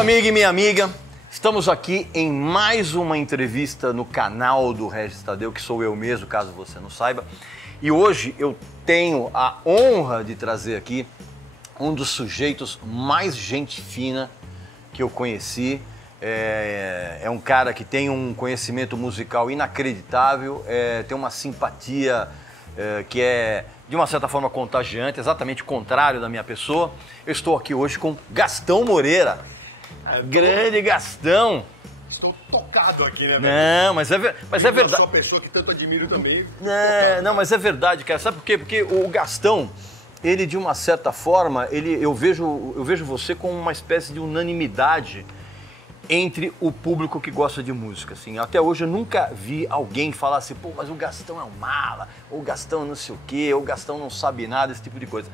amigo e minha amiga, estamos aqui em mais uma entrevista no canal do Regis Tadeu, que sou eu mesmo, caso você não saiba. E hoje eu tenho a honra de trazer aqui um dos sujeitos mais gente fina que eu conheci. É um cara que tem um conhecimento musical inacreditável, tem uma simpatia que é, de uma certa forma, contagiante, exatamente o contrário da minha pessoa. Eu estou aqui hoje com Gastão Moreira. Grande Gastão! Estou tocado aqui, né, velho? Não, mas é verdade. Eu sou a pessoa que tanto admiro também. Não, mas é verdade, cara. Sabe por quê? Porque o Gastão, ele de uma certa forma, eu vejo você com uma espécie de unanimidade entre o público que gosta de música, assim. Até hoje eu nunca vi alguém falar assim, pô, mas o Gastão é um mala, ou o Gastão não sei o quê, ou o Gastão não sabe nada, esse tipo de coisa.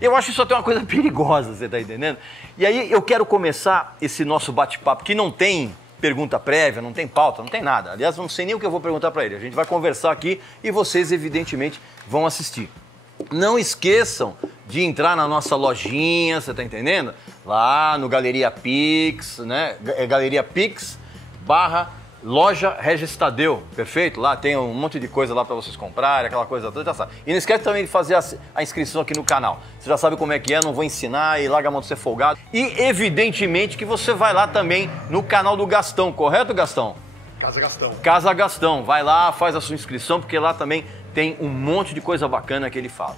Eu acho isso até uma coisa perigosa, você tá entendendo? E aí eu quero começar esse nosso bate-papo, que não tem pergunta prévia, não tem pauta, não tem nada. Aliás, não sei nem o que eu vou perguntar para ele. A gente vai conversar aqui e vocês, evidentemente, vão assistir. Não esqueçam de entrar na nossa lojinha, você tá entendendo? Lá no Galeria Pix, né? É Galeria Pix /loja Regis Tadeu, perfeito? Lá tem um monte de coisa lá para vocês comprarem, aquela coisa toda, já sabe. E não esquece também de fazer a inscrição aqui no canal. Você já sabe como é que é, não vou ensinar e larga a mão de ser folgado. E evidentemente que você vai lá também no canal do Gastão, correto, Gastão? Casa Gastão. Casa Gastão, vai lá, faz a sua inscrição, porque lá também tem um monte de coisa bacana que ele fala.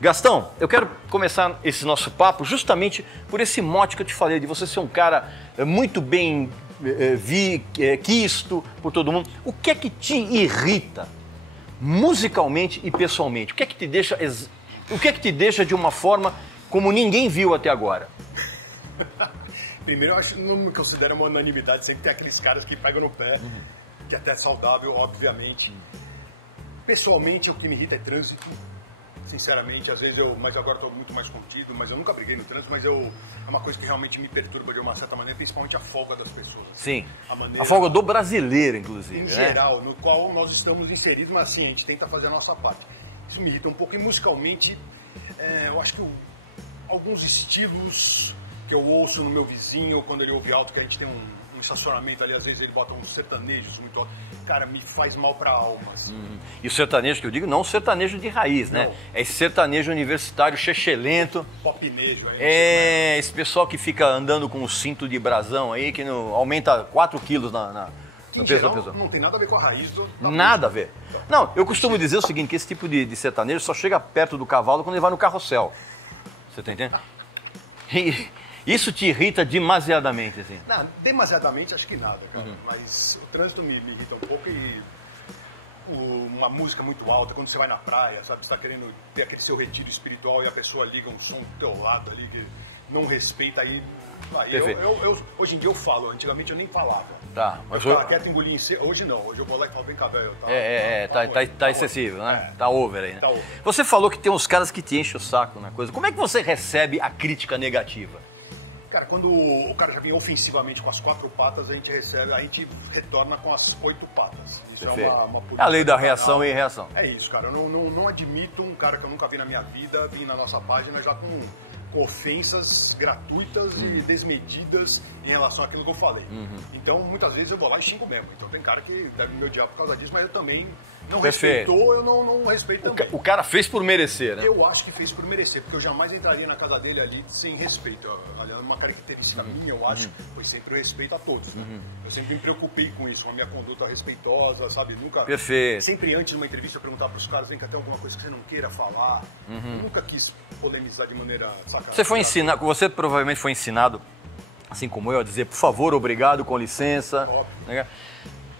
Gastão, eu quero começar esse nosso papo justamente por esse mote que eu te falei, de você ser um cara muito bem quisto por todo mundo. O que é que te irrita musicalmente e pessoalmente? O que é que te deixa de uma forma como ninguém viu até agora? Primeiro, eu acho que não me considero uma unanimidade, sempre tem aqueles caras que pegam no pé, que é até saudável, obviamente. Pessoalmente, o que me irrita é trânsito. Sinceramente, às vezes mas agora estou muito mais contido, mas eu nunca briguei no trânsito, mas é uma coisa que realmente me perturba de uma certa maneira, principalmente a folga das pessoas. Sim, a folga do brasileiro, inclusive. Em geral, no qual nós estamos inseridos, mas assim, a gente tenta fazer a nossa parte. Isso me irrita um pouco, e musicalmente, eu acho que alguns estilos que eu ouço no meu vizinho, quando ele ouve alto, que a gente tem um estacionamento ali, às vezes ele bota uns sertanejos muito alto, cara, me faz mal pra alma. Assim. E o sertanejo que eu digo, não o sertanejo de raiz, né? É esse sertanejo universitário, chechelento. Popnejo. Esse pessoal que fica andando com um cinto de brasão aí, que aumenta 4 quilos no peso da pessoa. Não tem nada a ver com a raiz do... Nada a ver. Não, eu costumo dizer o seguinte, que esse tipo de sertanejo só chega perto do cavalo quando ele vai no carrossel. Você tá entendendo? Isso te irrita demasiadamente, assim? Não, demasiadamente acho que nada, cara. Mas o trânsito me irrita um pouco e uma música muito alta, quando você vai na praia, sabe? Você tá querendo ter aquele seu retiro espiritual e a pessoa liga um som do teu lado ali que não respeita aí. Hoje em dia eu falo, antigamente eu nem falava. Tá, mas eu ficava quieto, engolir em seco. Hoje não, hoje eu vou lá e falo, vem cá, velho. Tá excessivo, né? Tá over aí, né? Tá over. Você falou que tem uns caras que te enchem o saco na coisa. Como é que você recebe a crítica negativa? Cara, quando o cara já vem ofensivamente com as 4 patas, a gente retorna com as 8 patas. Isso Perfeito. É uma a lei da reação e reação. É isso, cara. Eu não admito um cara que eu nunca vi na minha vida vir na nossa página já com ofensas gratuitas e desmedidas em relação àquilo que eu falei. Então, muitas vezes eu vou lá e xingo mesmo. Então, tem cara que deve me odiar por causa disso, mas eu também não respeitou, eu não respeito também. O cara fez por merecer, né? Eu acho que fez por merecer, porque eu jamais entraria na casa dele ali sem respeito. Aliás, uma característica minha, eu acho, foi sempre o respeito a todos. Eu sempre me preocupei com isso, com a minha conduta respeitosa, sabe? Nunca... Perfeito. Sempre antes de uma entrevista eu perguntar para os caras, vem cá, tem alguma coisa que você não queira falar. Nunca quis polemizar de maneira sacana. Você provavelmente foi ensinado, assim como eu, a dizer, por favor, obrigado, com licença. Óbvio.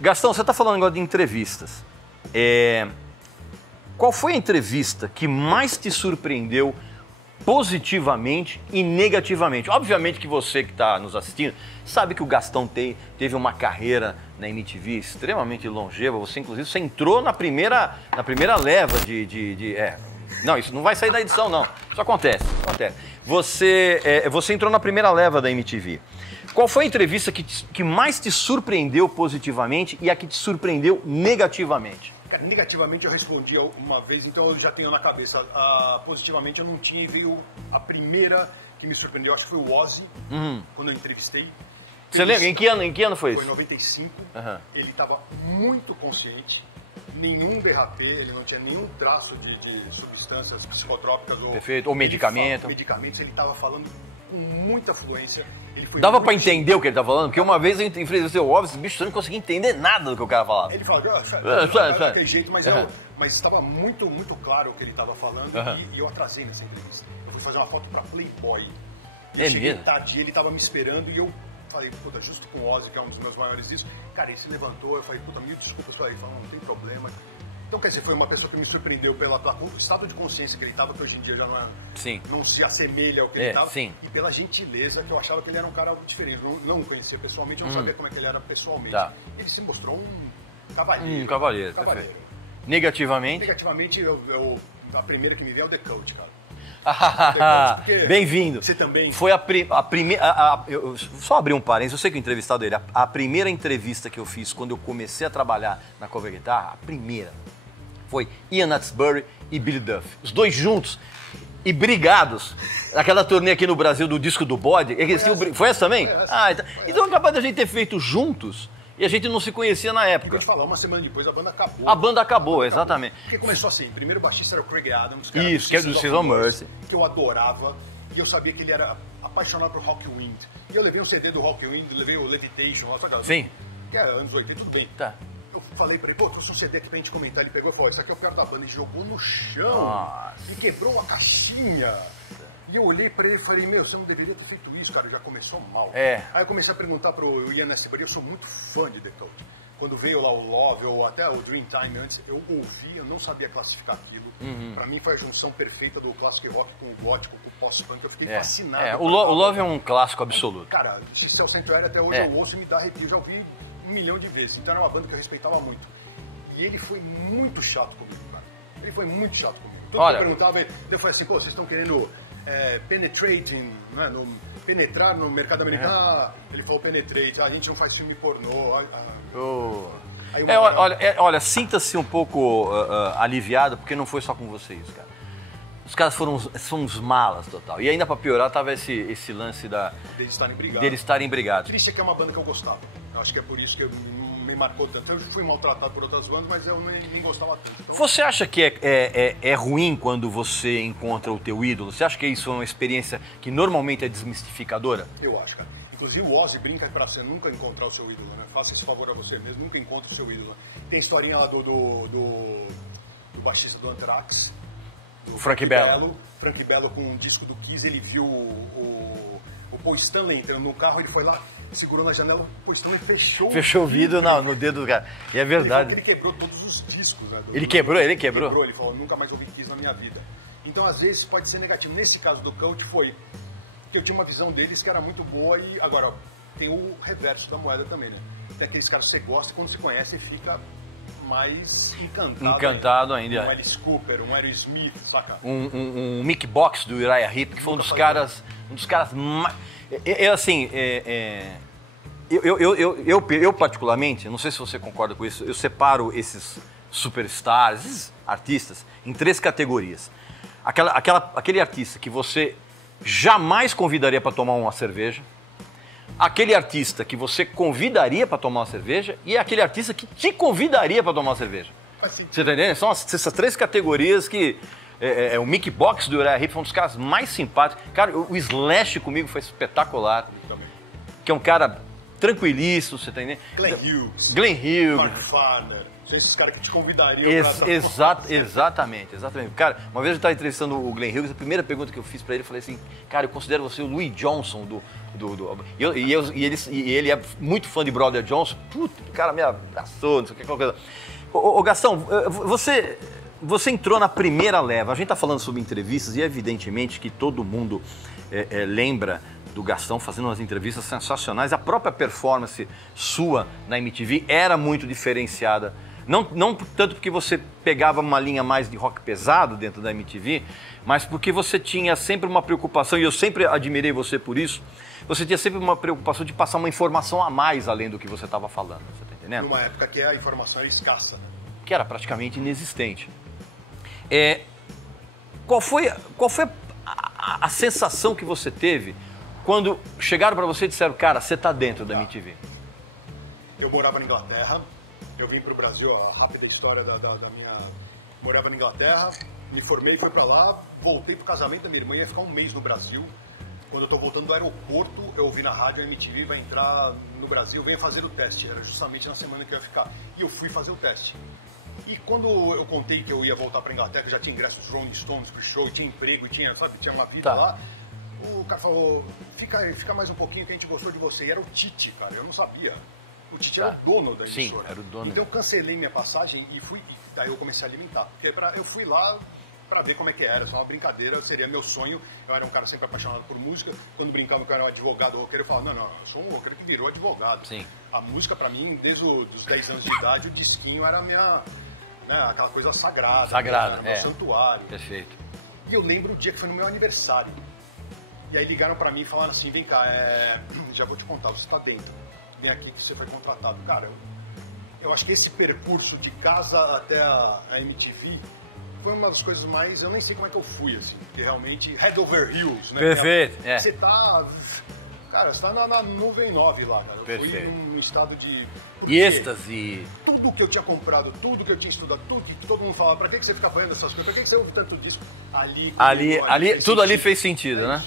Gastão, você está falando agora de entrevistas. Qual foi a entrevista que mais te surpreendeu positivamente e negativamente? Obviamente que você que está nos assistindo sabe que o Gastão teve uma carreira na MTV extremamente longeva. Você, inclusive, você entrou na primeira leva Não, isso não vai sair da edição, não. Isso acontece. Você entrou na primeira leva da MTV. Qual foi a entrevista que mais te surpreendeu positivamente e a que te surpreendeu negativamente? Cara, negativamente eu respondi uma vez, então eu já tenho na cabeça. Positivamente eu não tinha, e veio a primeira que me surpreendeu, acho que foi o Ozzy, quando eu entrevistei. Você lembra? Em que ano foi isso? Foi em 95. Ele estava muito consciente. Nenhum DRT, ele não tinha nenhum traço de substâncias psicotrópicas ou medicamento. Medicamentos, ele estava falando com muita fluência. Ele foi Dava pra entender o que ele tá falando? Porque uma vez eu enfrentei o seu óbvio, esse bicho, eu não conseguia entender nada do que o cara falava. Ele falava, daquele jeito, mas estava muito, muito claro o que ele estava falando e eu atrasei nessa entrevista. Eu fui fazer uma foto pra Playboy. Eu cheguei tarde, ele estava me esperando e eu falei, puta, justo com o Ozzy, que é um dos meus maiores discos, cara, ele se levantou, eu falei, puta, mil desculpas, ele falou, não tem problema. Então, quer dizer, foi uma pessoa que me surpreendeu pelo estado de consciência que ele estava, que hoje em dia já não se assemelha ao que ele estava, e pela gentileza, que eu achava que ele era um cara diferente. Não o conhecia pessoalmente, eu não sabia como é que ele era pessoalmente. Ele se mostrou um cavalheiro. Um cavalheiro. Negativamente? Negativamente, a primeira que me veio é o The Coach, cara. Bem-vindo. Você também. Foi a primeira. Só abrir um parênteses, eu sei que o entrevistado dele. A primeira entrevista que eu fiz quando eu comecei a trabalhar na Cover Guitar, a primeira, foi Ian Astbury e Billy Duff. Os dois juntos e brigados. Aquela turnê aqui no Brasil do disco do Bode. Foi essa também? Então é capaz da gente ter feito juntos. E a gente não se conhecia na época. Eu vou te falar, uma semana depois a banda acabou. A banda acabou, exatamente. Porque começou assim, o primeiro baixista era o Craig Adams. Isso, que é do Seas of Mercy. Que eu adorava. E eu sabia que ele era apaixonado por Rock Wind. E eu levei um CD do Rock Wind, levei o Levitation, sabe? Sim. Que é anos 80, tudo bem. Tá. Eu falei pra ele, pô, trouxe um CD aqui pra gente comentar. Ele pegou e falou, isso aqui é o pior da banda. E jogou no chão. Nossa. E quebrou a caixinha. E eu olhei pra ele e falei, meu, você não deveria ter feito isso, cara, já começou mal. Aí eu comecei a perguntar pro Ian Astbury, eu sou muito fã de The Cult. Quando veio lá o Love, ou até o Dreamtime antes, eu ouvi, eu não sabia classificar aquilo. Pra mim foi a junção perfeita do classic rock com o gótico, com o post-punk, eu fiquei fascinado. O Love é um clássico absoluto. Cara, se Céu Sanctuary até hoje eu ouço e me dá arrepio, eu já ouvi 1 milhão de vezes, então era uma banda que eu respeitava muito. E ele foi muito chato comigo, cara. Ele foi muito chato comigo. Tudo que eu perguntava, eu falei assim, pô, vocês estão querendo... penetrating, né, penetrar no mercado americano. Ele falou penetrate, a gente não faz filme pornô. Olha, sinta-se um pouco aliviado, porque não foi só com vocês, cara. Os caras são uns malas total. E ainda pra piorar, tava esse lance deles estarem brigados. Triste é que é uma banda que eu gostava. Eu acho que é por isso que me marcou tanto. Eu fui maltratado por outras bandas, mas eu nem gostava tanto. Então... Você acha que é ruim quando você encontra o teu ídolo? Você acha que isso é uma experiência que normalmente é desmistificadora? Eu acho, cara. Inclusive o Ozzy brinca pra você nunca encontrar o seu ídolo, né? Faça esse favor a você mesmo, nunca encontre o seu ídolo. Tem historinha lá do baixista do Anthrax, o Frank Bello. Frank Bello com um disco do Kiss, ele viu o Paul Stanley entrando no carro, ele foi lá, segurou na janela, o Paul Stanley fechou o vidro no dedo do cara. E é verdade. Ele quebrou todos os discos, né? Ele quebrou? Ele falou, nunca mais ouvi Kiss na minha vida. Então, às vezes, pode ser negativo. Nesse caso do Cult, foi que eu tinha uma visão deles que era muito boa e, agora, tem o reverso da moeda também, né? Tem aqueles caras que você gosta e quando se conhece, você fica mais encantado ainda. Um Alice Cooper, um Aerosmith, saca? Um Mick Box do Uriah Heep, que foi um dos caras mais... Eu particularmente, não sei se você concorda com isso, eu separo esses superstars, esses artistas, em 3 categorias. Aquele artista que você jamais convidaria para tomar uma cerveja, aquele artista que você convidaria para tomar uma cerveja e aquele artista que te convidaria para tomar uma cerveja. Assim. Você tá entendendo? São essas 3 categorias que... o Mick Box do Uriah Heep foi um dos caras mais simpáticos. Cara, o Slash comigo foi espetacular. Que é um cara tranquilíssimo, você tá entendendo? Glenn Hughes. Mark Farner. São esses caras que te convidariam Exatamente. Cara, uma vez eu estava entrevistando o Glenn Hughes, a primeira pergunta que eu fiz para ele, eu falei assim, cara, eu considero você o Louis Johnson e ele é muito fã de Brother Johnson. Puta, o cara me abraçou, não sei o que, qualquer coisa. Ô Gastão, você entrou na primeira leva. A gente está falando sobre entrevistas e evidentemente que todo mundo lembra do Gastão fazendo umas entrevistas sensacionais. A própria performance sua na MTV era muito diferenciada. Não tanto porque você pegava uma linha mais de rock pesado dentro da MTV, mas porque você tinha sempre uma preocupação, e eu sempre admirei você por isso, você tinha sempre uma preocupação de passar uma informação a mais além do que você estava falando, você está entendendo? Numa época que a informação era escassa, né? Que era praticamente inexistente. Qual foi a sensação que você teve quando chegaram pra você e disseram, cara, você tá dentro da MTV? Eu morava na Inglaterra, eu vim pro Brasil, a rápida história da minha... Morava na Inglaterra, me formei, fui pra lá, voltei pro casamento da minha irmã, ia ficar um mês no Brasil. Quando eu tô voltando do aeroporto, eu ouvi na rádio, a MTV vai entrar no Brasil, venha fazer o teste. Era justamente na semana que eu ia ficar. E eu fui fazer o teste. E quando eu contei que eu ia voltar pra Inglaterra, que eu já tinha ingresso dos Rolling Stones pro show, tinha emprego, tinha uma vida lá, o cara falou, fica mais um pouquinho que a gente gostou de você. E era o Tite, cara, eu não sabia. O Tite era o dono da emissora. Sim, era o dono. Então eu cancelei minha passagem e fui, daí eu comecei a alimentar. Porque eu fui lá pra ver como é que era, só uma brincadeira, seria meu sonho. Eu era um cara sempre apaixonado por música. Quando brincava que eu era um advogado roqueiro, eu falava, não, eu sou um roqueiro que virou advogado. Sim. A música pra mim, desde os 10 anos de idade, o disquinho era a minha, né, aquela coisa sagrada. Sagrada, era meu santuário. Perfeito. E eu lembro o dia que foi no meu aniversário. E aí ligaram pra mim e falaram assim, vem cá, já vou te contar, você tá dentro. Vem aqui que você foi contratado. Cara, eu acho que esse percurso de casa até a MTV foi uma das coisas mais... Eu nem sei como é que eu fui, assim, porque realmente... Head over heels, né? Perfeito, Você tá... Cara, você tá na nuvem 9 lá, cara. Eu Perfeito. fui num estado de... E êxtase. Tudo que eu tinha comprado, tudo que eu tinha estudado, tudo que todo mundo falava, pra que você fica apanhando essas coisas? Pra que você ouve tanto disco? Tudo ali fez sentido, né?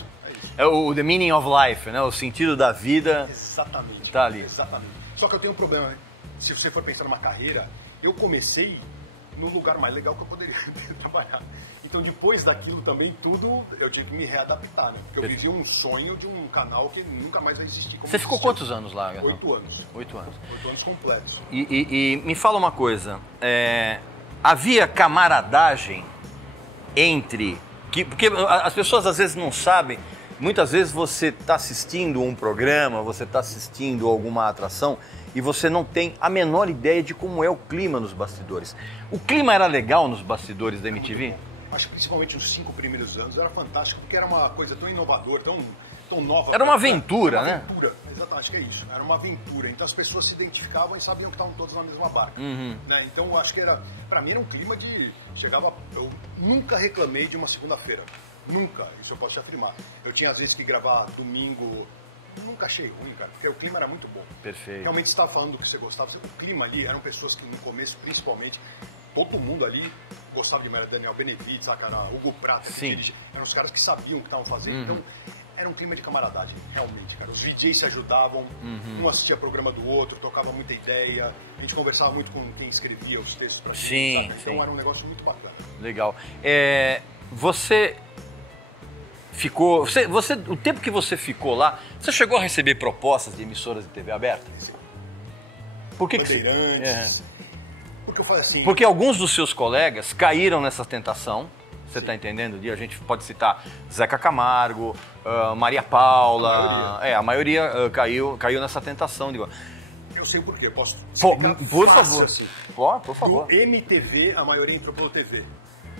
É o The Meaning of Life, né? O sentido da vida. Exatamente. Tá ali. Exatamente. Só que eu tenho um problema, né? Se você for pensar numa carreira, eu comecei no lugar mais legal que eu poderia trabalhar. Então, depois daquilo também, tudo, eu tive que me readaptar, né? Porque eu vivi um sonho de um canal que nunca mais vai existir. Você ficou quantos anos lá, Gastão? 8 anos. 8 anos. 8 anos completos. E me fala uma coisa, havia camaradagem entre... Porque as pessoas às vezes não sabem, muitas vezes você está assistindo um programa, você está assistindo alguma atração e você não tem a menor ideia de como é o clima nos bastidores. O clima era legal nos bastidores da MTV? Acho que principalmente os 5 primeiros anos era fantástico, porque era uma coisa tão inovadora, tão nova. Era uma aventura, né? Uma aventura, exatamente, acho que é isso. Era uma aventura. Então as pessoas se identificavam e sabiam que estavam todos na mesma barca. Né? Então eu acho que pra mim era um clima de... Eu nunca reclamei de uma segunda-feira. Nunca, isso eu posso te afirmar. Eu tinha às vezes que gravar domingo, nunca achei ruim, cara, porque o clima era muito bom. Perfeito. Realmente você estava falando do que você gostava. O clima ali, eram pessoas que no começo, principalmente, todo mundo ali gostava de Daniel Benevides, cara, Hugo Prata, que dirige. Eram os caras que sabiam o que estavam fazendo. Então, era um clima de camaradagem, realmente, cara. Os DJs se ajudavam, um assistia programa do outro, trocava muita ideia. A gente conversava muito com quem escrevia os textos pra gente, sabe? Então, era um negócio muito bacana. Legal. Você ficou... o tempo que você ficou lá, você chegou a receber propostas de emissoras de TV aberta? Sim. Por que Bandeirantes. Porque eu falei assim... Porque alguns dos seus colegas caíram nessa tentação, você está entendendo? A gente pode citar Zeca Camargo, Maria Paula... A maioria caiu nessa tentação. Eu sei o porquê, eu posso explicar por favor. Assim. Por favor. Do MTV, a maioria entrou pelo TV.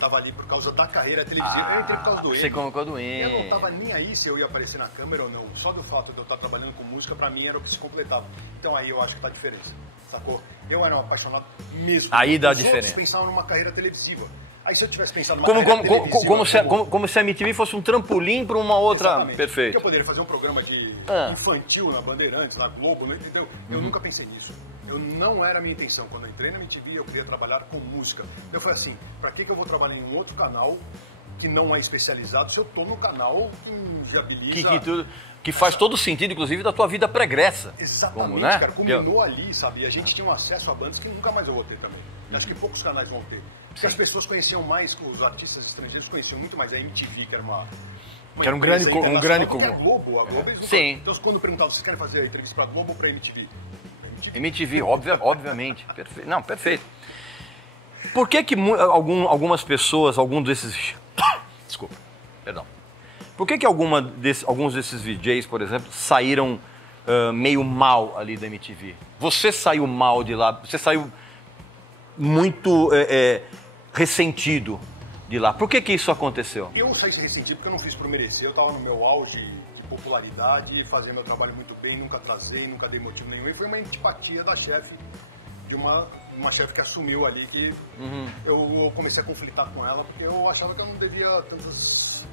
Tava ali por causa da carreira televisiva, eu entrei por causa do M. Você colocou do M. Eu não tava nem aí se eu ia aparecer na câmera ou não. Só do fato de eu estar trabalhando com música, pra mim era o que se completava. Então aí eu acho que tá a diferença, sacou? Eu era um apaixonado mesmo. Aí dá a Os diferença. outros pensavam numa carreira televisiva. Aí se eu tivesse pensado numa carreira televisiva... Como se a MTV fosse um trampolim para uma outra... Exatamente. Perfeito. Porque eu poderia fazer um programa de infantil na Bandeirantes, na Globo, entendeu? Eu nunca pensei nisso. Eu não era a minha intenção. Quando eu entrei na MTV, eu queria trabalhar com música. Eu falei assim, pra que eu vou trabalhar em um outro canal que não é especializado se eu tô no canal que viabiliza... Que faz todo sentido, inclusive, da tua vida pregressa. Exatamente, né? cara. Combinou ali, sabe? E a gente tinha um acesso a bandas que nunca mais eu vou ter também. Acho que poucos canais vão ter. Porque as pessoas conheciam mais, os artistas estrangeiros conheciam muito mais a MTV, que era que era um grande comum. A Globo, eles não... Sim. Então, quando perguntavam, vocês querem fazer a entrevista pra Globo ou pra MTV? MTV, obviamente. Perfeito. Não, perfeito. Por que algumas pessoas, algum desses... Desculpa, perdão. Por que alguns desses VJs, por exemplo, saíram meio mal ali da MTV? Você saiu mal de lá, você saiu muito ressentido de lá. Por que isso aconteceu? Eu saí ressentido porque eu não fiz por merecer. Eu tava no meu auge de popularidade, fazendo meu trabalho muito bem, nunca atrasei, nunca dei motivo nenhum. E foi uma antipatia da chefe, de uma chefe que assumiu ali, que eu comecei a conflitar com ela, porque eu achava que eu não devia tantas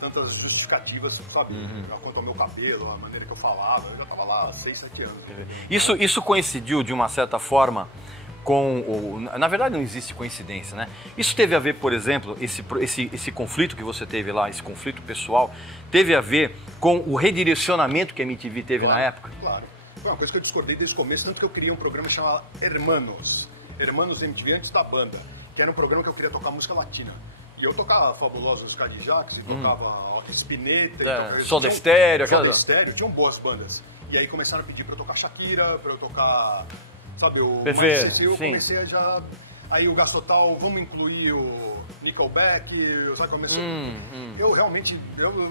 tantas justificativas, sabe? Quanto ao meu cabelo, a maneira que eu falava. Eu já tava lá há 6, 7 anos. Isso coincidiu, de uma certa forma, com... Na verdade, não existe coincidência, né? Isso teve a ver, por exemplo, esse conflito que você teve lá, esse conflito pessoal, teve a ver com o redirecionamento que a MTV teve na época? Claro. Foi uma coisa que eu discordei desde o começo, tanto que eu criei um programa chamado Hermanos MTV, antes da banda, que era um programa que eu queria tocar música latina. E eu tocava Fabulosos Cadillacs, e tocava Spinetta, Soda Stereo, Soda Stereo, tinham boas bandas. E aí começaram a pedir pra eu tocar Shakira, pra eu tocar, sabe, o... Perfeito, eu comecei a já... Aí o Gastotal, vamos incluir o Nickelback, sabe, começou... Eu realmente, eu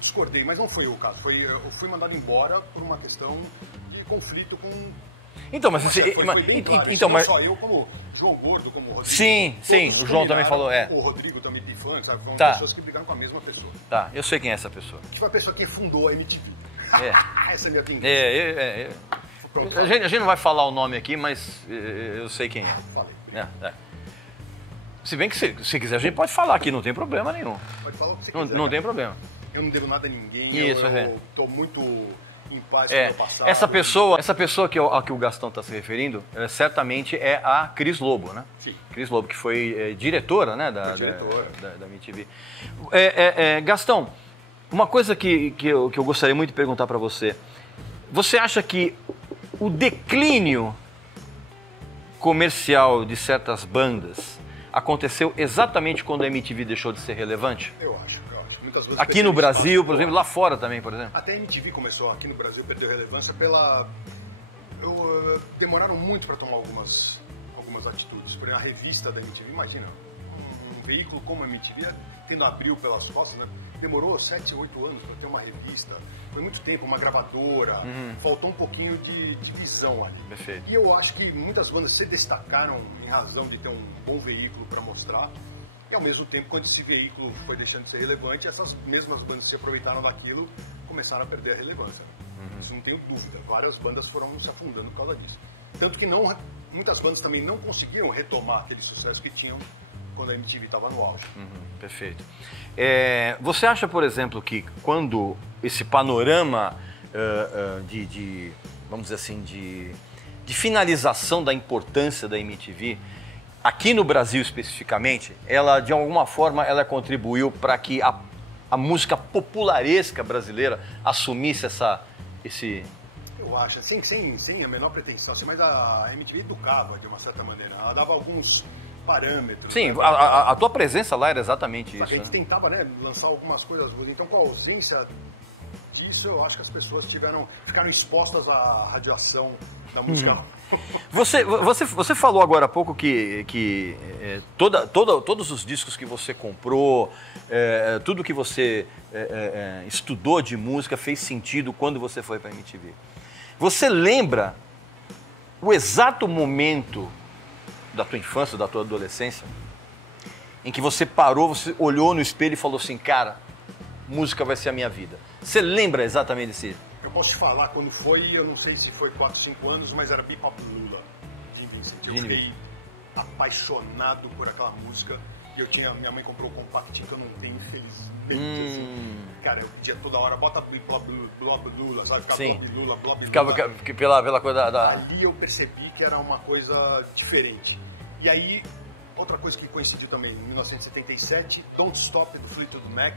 discordei, mas não foi o caso. Eu fui mandado embora por uma questão de conflito com... Então, mas foi bem claro. Então, não só eu, como João Gordo, como o Rodrigo. Sim, o João também falou, O Rodrigo também Pifante, sabe? Foram pessoas que brigaram com a mesma pessoa. Tá, eu sei quem é essa pessoa. Que foi a pessoa que fundou a MTV. Essa é a minha vingança. Pronto, a gente não vai falar o nome aqui, mas eu sei quem é. Falei. Se bem que se quiser, a gente pode falar aqui, não tem problema nenhum. Pode falar o que você quiser. Não tem problema. Eu não devo nada a ninguém. Isso, eu tô muito em paz com o meu passado. Essa pessoa a que o Gastão está se referindo, certamente é a Cris Lobo, né? Sim. Cris Lobo, que foi diretora, né, da MTV. Gastão, uma coisa que eu gostaria muito de perguntar para você. Você acha que o declínio comercial de certas bandas aconteceu exatamente quando a MTV deixou de ser relevante? Eu acho. Muitas vezes aqui no Brasil, por exemplo, lá fora também, por exemplo? Até a MTV começou aqui no Brasil, perdeu relevância demoraram muito para tomar algumas atitudes. Por exemplo, a revista da MTV, imagina, um veículo como a MTV, tendo Abril pelas costas, né? Demorou 7, 8 anos para ter uma revista. Foi muito tempo, uma gravadora. Faltou um pouquinho de visão ali. Perfeito. E eu acho que muitas bandas se destacaram em razão de ter um bom veículo para mostrar. E ao mesmo tempo, quando esse veículo foi deixando de ser relevante, essas mesmas bandas que se aproveitaram daquilo começaram a perder a relevância. Isso não tenho dúvida. Várias bandas foram se afundando por causa disso. Tanto que muitas bandas também não conseguiram retomar aquele sucesso que tinham quando a MTV estava no auge. Perfeito. Você acha, por exemplo, que quando esse panorama vamos dizer assim, de finalização da importância da MTV, aqui no Brasil especificamente, ela de alguma forma ela contribuiu para que a música popularesca brasileira assumisse esse... Eu acho, assim, sem a menor pretensão, assim, mas a MTV educava de uma certa maneira, ela dava alguns parâmetros. Sim, né? a tua presença lá era exatamente isso. A gente tentava, né, lançar algumas coisas, então com a ausência disso, eu acho que as pessoas ficaram expostas à radiação da música. Você falou agora há pouco que todos os discos que você comprou, tudo que você estudou de música fez sentido quando você foi para a MTV. Você lembra o exato momento da tua infância, da tua adolescência, em que você parou, você olhou no espelho e falou assim, cara, música vai ser a minha vida? Você lembra exatamente desse... Eu posso te falar quando foi, eu não sei se foi 4, 5 anos, mas era Bebop Lula, de Vincent. Eu fiquei apaixonado por aquela música. E minha mãe comprou o compactinho que eu não tenho, infelizmente. Assim. Cara, eu pedia toda hora, bota Bebop Lula, sabe? Ficava Blob Lula. Ficava pela coisa da... Ali eu percebi que era uma coisa diferente. E aí, outra coisa que coincidiu também, em 1977, Don't Stop, do Fleetwood Mac.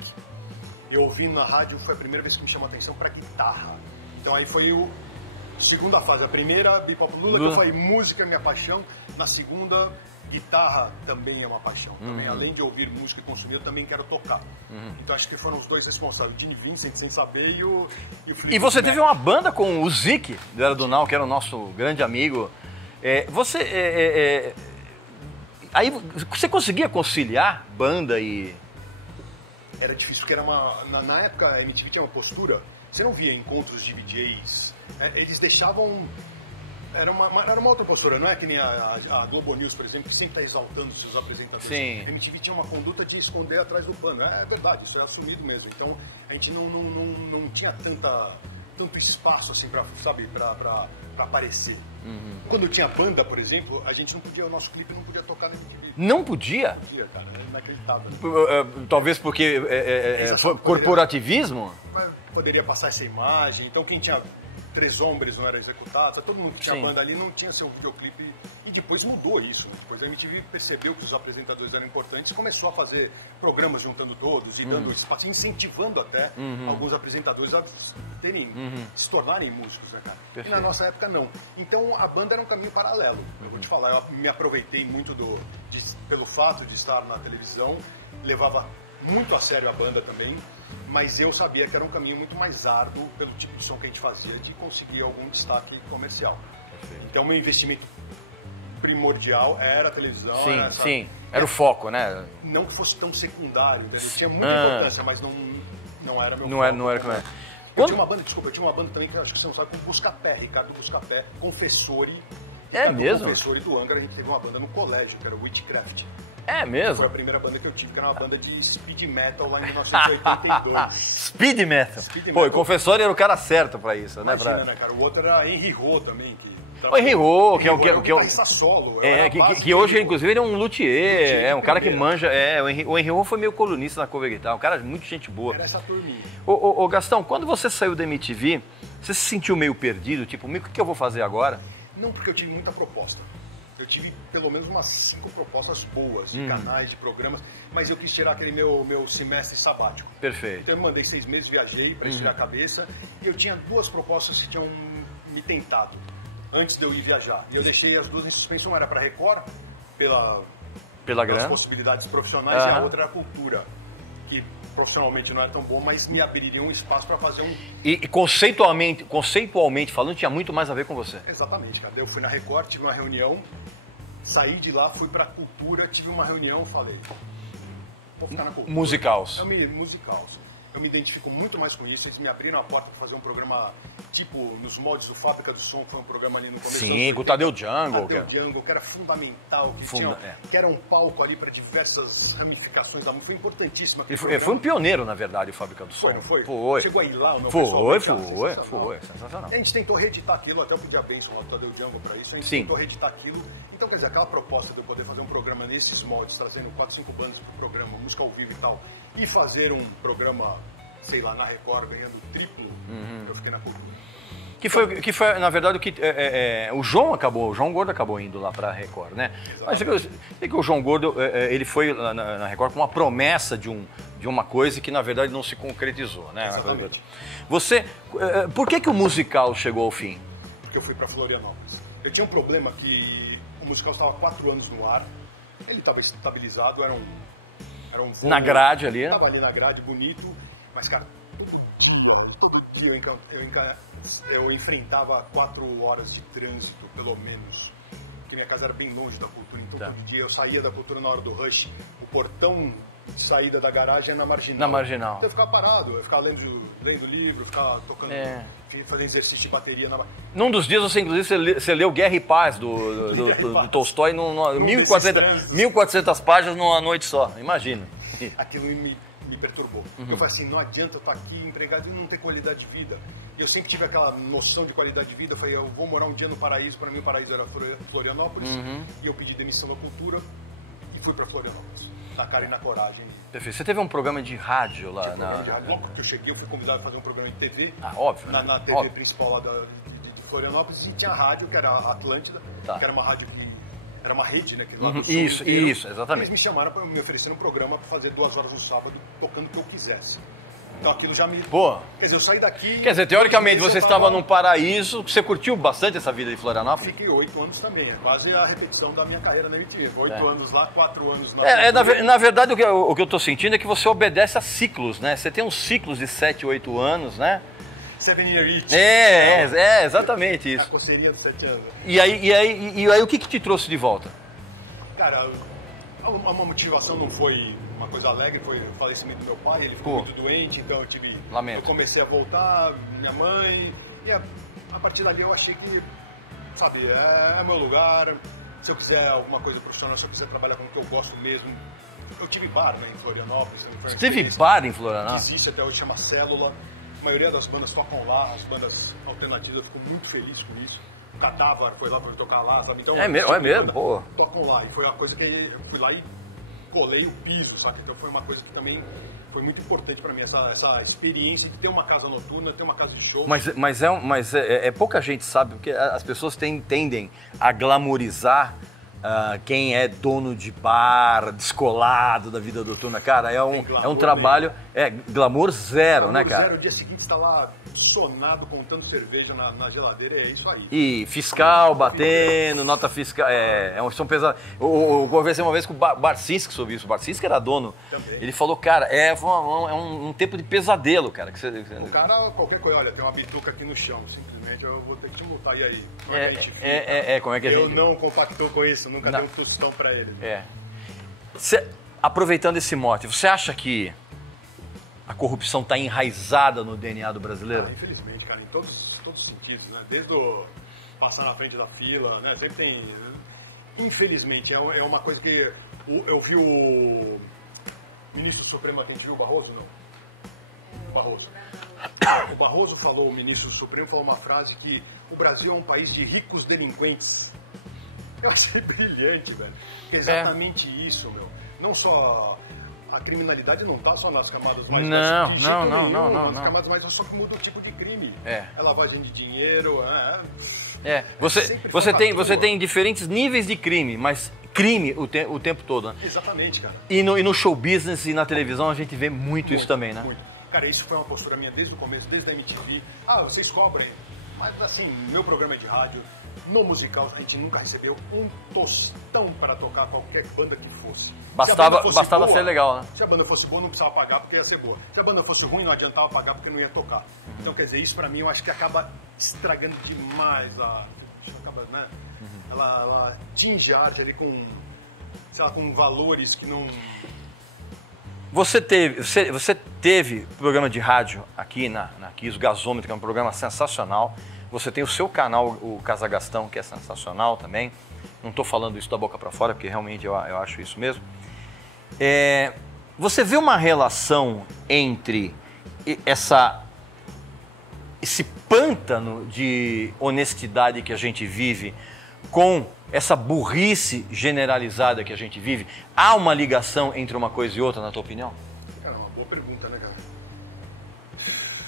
Eu ouvi na rádio, foi a primeira vez que me chamou a atenção para guitarra. Então aí foi a segunda fase. A primeira, Bebop Lula, que eu falei, música é minha paixão. Na segunda, guitarra também é uma paixão. Também, além de ouvir música e consumir, eu também quero tocar. Então acho que foram os dois responsáveis, Gene Vincent, sem saber, e o Fleetwood E você Mac. teve uma banda com o Zic, do Era do Now, que era o nosso grande amigo. Aí você conseguia conciliar banda e... Era difícil, porque na época a MTV tinha uma postura, você não via encontros de DJs, eles deixavam, era uma outra postura, não é que nem a Globo News, por exemplo, que sempre está exaltando os seus apresentadores. Sim. A MTV tinha uma conduta de esconder atrás do pano, é verdade, isso é assumido mesmo, então a gente não tinha tanta tanto espaço assim pra, sabe, pra aparecer. Quando tinha banda, por exemplo, a gente não podia, o nosso clipe não podia tocar na MTV. Não podia? Não podia, cara, é inacreditável. Talvez porque foi corporativismo? Mas poderia passar essa imagem, então quem tinha 3 Hombres não era executado, todo mundo que tinha banda ali não tinha seu videoclipe, e depois mudou isso, né? Depois a MTV percebeu que os apresentadores eram importantes e começou a fazer programas juntando todos e dando espaço, incentivando até alguns apresentadores a se tornarem músicos, né, cara? Perfeito. E na nossa época não. Então a banda era um caminho paralelo, eu vou te falar, eu me aproveitei muito pelo fato de estar na televisão, levava muito a sério a banda também, mas eu sabia que era um caminho muito mais árduo pelo tipo de som que a gente fazia, de conseguir algum destaque comercial. Perfeito. Então, meu investimento primordial era a televisão. Sim, era o foco, né? Não que fosse tão secundário, entendeu? Tinha muita importância, mas não era meu foco. Não era como é. Eu tinha uma banda também que eu acho que você não sabe, com Buscapé, Ricardo Buscapé, Confessori. Mesmo? Confessori do Angra, a gente teve uma banda no colégio, que era o Witchcraft. É mesmo? Foi a primeira banda que eu tive, que era uma banda de speed metal lá em 1982. Speed metal. Pô, e Confessori era o cara certo pra isso, Imagina, né? Né, cara? O outro era Henry Ho também. O Henry Ho, que é um solo. Que hoje, inclusive, ele é um luthier, é um cara que manja. O Henry Ho foi meio colunista na Cover Guitar, um cara muito gente boa. Era essa turminha. Ô Gastão, quando você saiu da MTV, você se sentiu meio perdido? Tipo, o que eu vou fazer agora? Não, porque eu tive muita proposta. Eu tive pelo menos umas 5 propostas boas, de canais, de programas, mas eu quis tirar aquele meu semestre sabático. Perfeito. Então eu mandei 6 meses, viajei para estirar a cabeça, e eu tinha 2 propostas que tinham me tentado antes de eu ir viajar. E eu deixei as 2 em suspensão, uma era para Record, pelas grana, possibilidades profissionais, e a outra era a cultura, que profissionalmente não é tão bom, mas me abriria um espaço para fazer um... E conceitualmente falando, tinha muito mais a ver com você. Exatamente, cara. Eu fui na Record, tive uma reunião, saí de lá, fui pra cultura, tive uma reunião, falei, vou ficar na cultura. Musicals. Musicals. Eu me identifico muito mais com isso. Eles me abriram a porta para fazer um programa tipo nos moldes do Fábrica do Som, que foi um programa ali no começo. Sim, com o Tadeu Jungle. Que era fundamental, que era um palco ali para diversas ramificações da música. Foi importantíssimo. Foi um pioneiro, na verdade, o Fábrica do Som. Foi. Chegou aí lá, o meu pessoal. Foi, sensacional. E a gente tentou reeditar aquilo, até o Podia Benson lá do Tadeu Jungle para isso. A gente tentou reeditar aquilo. Então, quer dizer, aquela proposta de eu poder fazer um programa nesses moldes, trazendo 4, 5 bandas pro programa, música ao vivo e tal, e fazer um programa, sei lá, na Record, ganhando triplo, eu fiquei na cultura. Que foi na verdade, o João Gordo acabou indo lá pra Record, né? Exato. Mas eu sei que o João Gordo, ele foi na Record com uma promessa de uma coisa que, na verdade, não se concretizou, né? Exatamente. Por que o musical chegou ao fim? Porque eu fui pra Florianópolis. Eu tinha um problema que o musical estava 4 anos no ar, ele estava estabilizado, era um na grade ali, né? Estava ali na grade, bonito, mas, cara, todo dia eu enfrentava 4 horas de trânsito, pelo menos, porque minha casa era bem longe da cultura, então todo dia eu saía da cultura na hora do rush, o portão de saída da garagem é na Marginal. Na Marginal. Então eu ficava parado, eu ficava lendo livro, ficava tocando, fazendo exercício de bateria. Num dos dias, você inclusive, você leu Guerra e Paz do Tolstói, 1.400 páginas numa noite só, imagina. Aquilo me perturbou. Eu falei assim, não adianta eu estar aqui empregado e não ter qualidade de vida. E eu sempre tive aquela noção de qualidade de vida, eu falei, eu vou morar um dia no paraíso, para mim o paraíso era Florianópolis, e eu pedi demissão da cultura e fui para Florianópolis. Na cara e na coragem. Perfeito. Você teve um programa de rádio lá Logo que eu cheguei, eu fui convidado a fazer um programa de TV. Óbvio. Na TV principal lá de Florianópolis, e tinha a rádio, que era a Atlântida, que era uma rádio que era uma rede, né? Que lá isso, exatamente. Eles me chamaram para me oferecer um programa para fazer 2 horas no sábado, tocando o que eu quisesse. Então aquilo já me... Pô. Quer dizer, eu saí daqui... Quer dizer, teoricamente você estava num paraíso, você curtiu bastante essa vida de Florianópolis? Fiquei 8 anos também, é quase a repetição da minha carreira na MTV. 8 anos lá, 4 anos na... Na verdade, o que eu estou sentindo é que você obedece a ciclos, né? Você tem uns ciclos de 7, 8 anos, né? 7 year itch. Exatamente isso. A coceirinha dos 7 anos. E aí o que te trouxe de volta? Cara, uma motivação não foi uma coisa alegre, foi o falecimento do meu pai, ele ficou muito doente, então eu tive... Lamento. Eu comecei a voltar, minha mãe, e a partir dali eu achei que, sabe, é meu lugar, se eu quiser alguma coisa profissional, se eu quiser trabalhar com o que eu gosto mesmo. Eu tive bar, né, em Florianópolis. Você teve bar em Florianópolis? Existe até hoje, chama Célula. maioria das bandas tocam lá, as bandas alternativas, eu fico muito feliz com isso. O Cadáver foi lá para tocar lá, sabe? Então, é mesmo, pô. Tocam lá, e foi uma coisa que eu fui lá e colei o piso, sabe? Então foi uma coisa que também foi muito importante para mim, essa experiência de ter uma casa noturna, ter uma casa de show. Mas pouca gente sabe, porque as pessoas tendem a glamorizar quem é dono de bar, descolado da vida noturna. Cara, é um trabalho, glamour zero, né, cara? Zero, o dia seguinte está lá sonado, contando cerveja na geladeira, é isso aí. E fiscal batendo, nota fiscal, são pesados. Eu conversei uma vez com o Barcinski sobre isso, o Barcinski era dono. Também. Ele falou, cara, é um tempo de pesadelo, cara. O cara, qualquer coisa, olha, tem uma bituca aqui no chão, simplesmente eu vou ter que te multar, e aí? Como é que a gente... Eu não compactou com isso, nunca dei um tostão pra ele. Aproveitando esse mote, você acha que a corrupção está enraizada no DNA do brasileiro? Infelizmente, cara, em todos os sentidos, né? Desde o passar na frente da fila, né? Sempre tem... Infelizmente, é uma coisa que... Eu vi o ministro Supremo aqui, a gente viu o Barroso, não? Barroso. O Barroso falou, o ministro Supremo falou uma frase que o Brasil é um país de ricos delinquentes. Eu achei brilhante, velho. Porque é exatamente isso, meu. Não só... A criminalidade não está só nas camadas mais não, nas camadas mais, só que muda o tipo de crime. É lavagem de dinheiro. Você tem diferentes níveis de crime, mas crime o tempo todo, né? Exatamente, cara. E no show business e na televisão a gente vê muito isso também, né? Muito. Cara, isso foi uma postura minha desde o começo, desde a MTV. Vocês cobrem. Mas assim, meu programa é de rádio. No musical, a gente nunca recebeu um tostão para tocar qualquer banda que fosse. Bastava ser legal, né? Se a banda fosse boa, não precisava pagar porque ia ser boa. Se a banda fosse ruim, não adiantava pagar porque não ia tocar. Então, quer dizer, isso pra mim eu acho que acaba estragando demais né? Ela tinge a arte ali com, sei lá, com valores que não... Você teve programa de rádio aqui na Kiss, o Gasômetro, que é um programa sensacional. Você tem o seu canal, o Casa Gastão, que é sensacional também. Não estou falando isso da boca para fora, porque realmente eu acho isso mesmo. Você vê uma relação entre esse pântano de honestidade que a gente vive com essa burrice generalizada que a gente vive? Há uma ligação entre uma coisa e outra, na tua opinião? É uma boa pergunta, né, cara?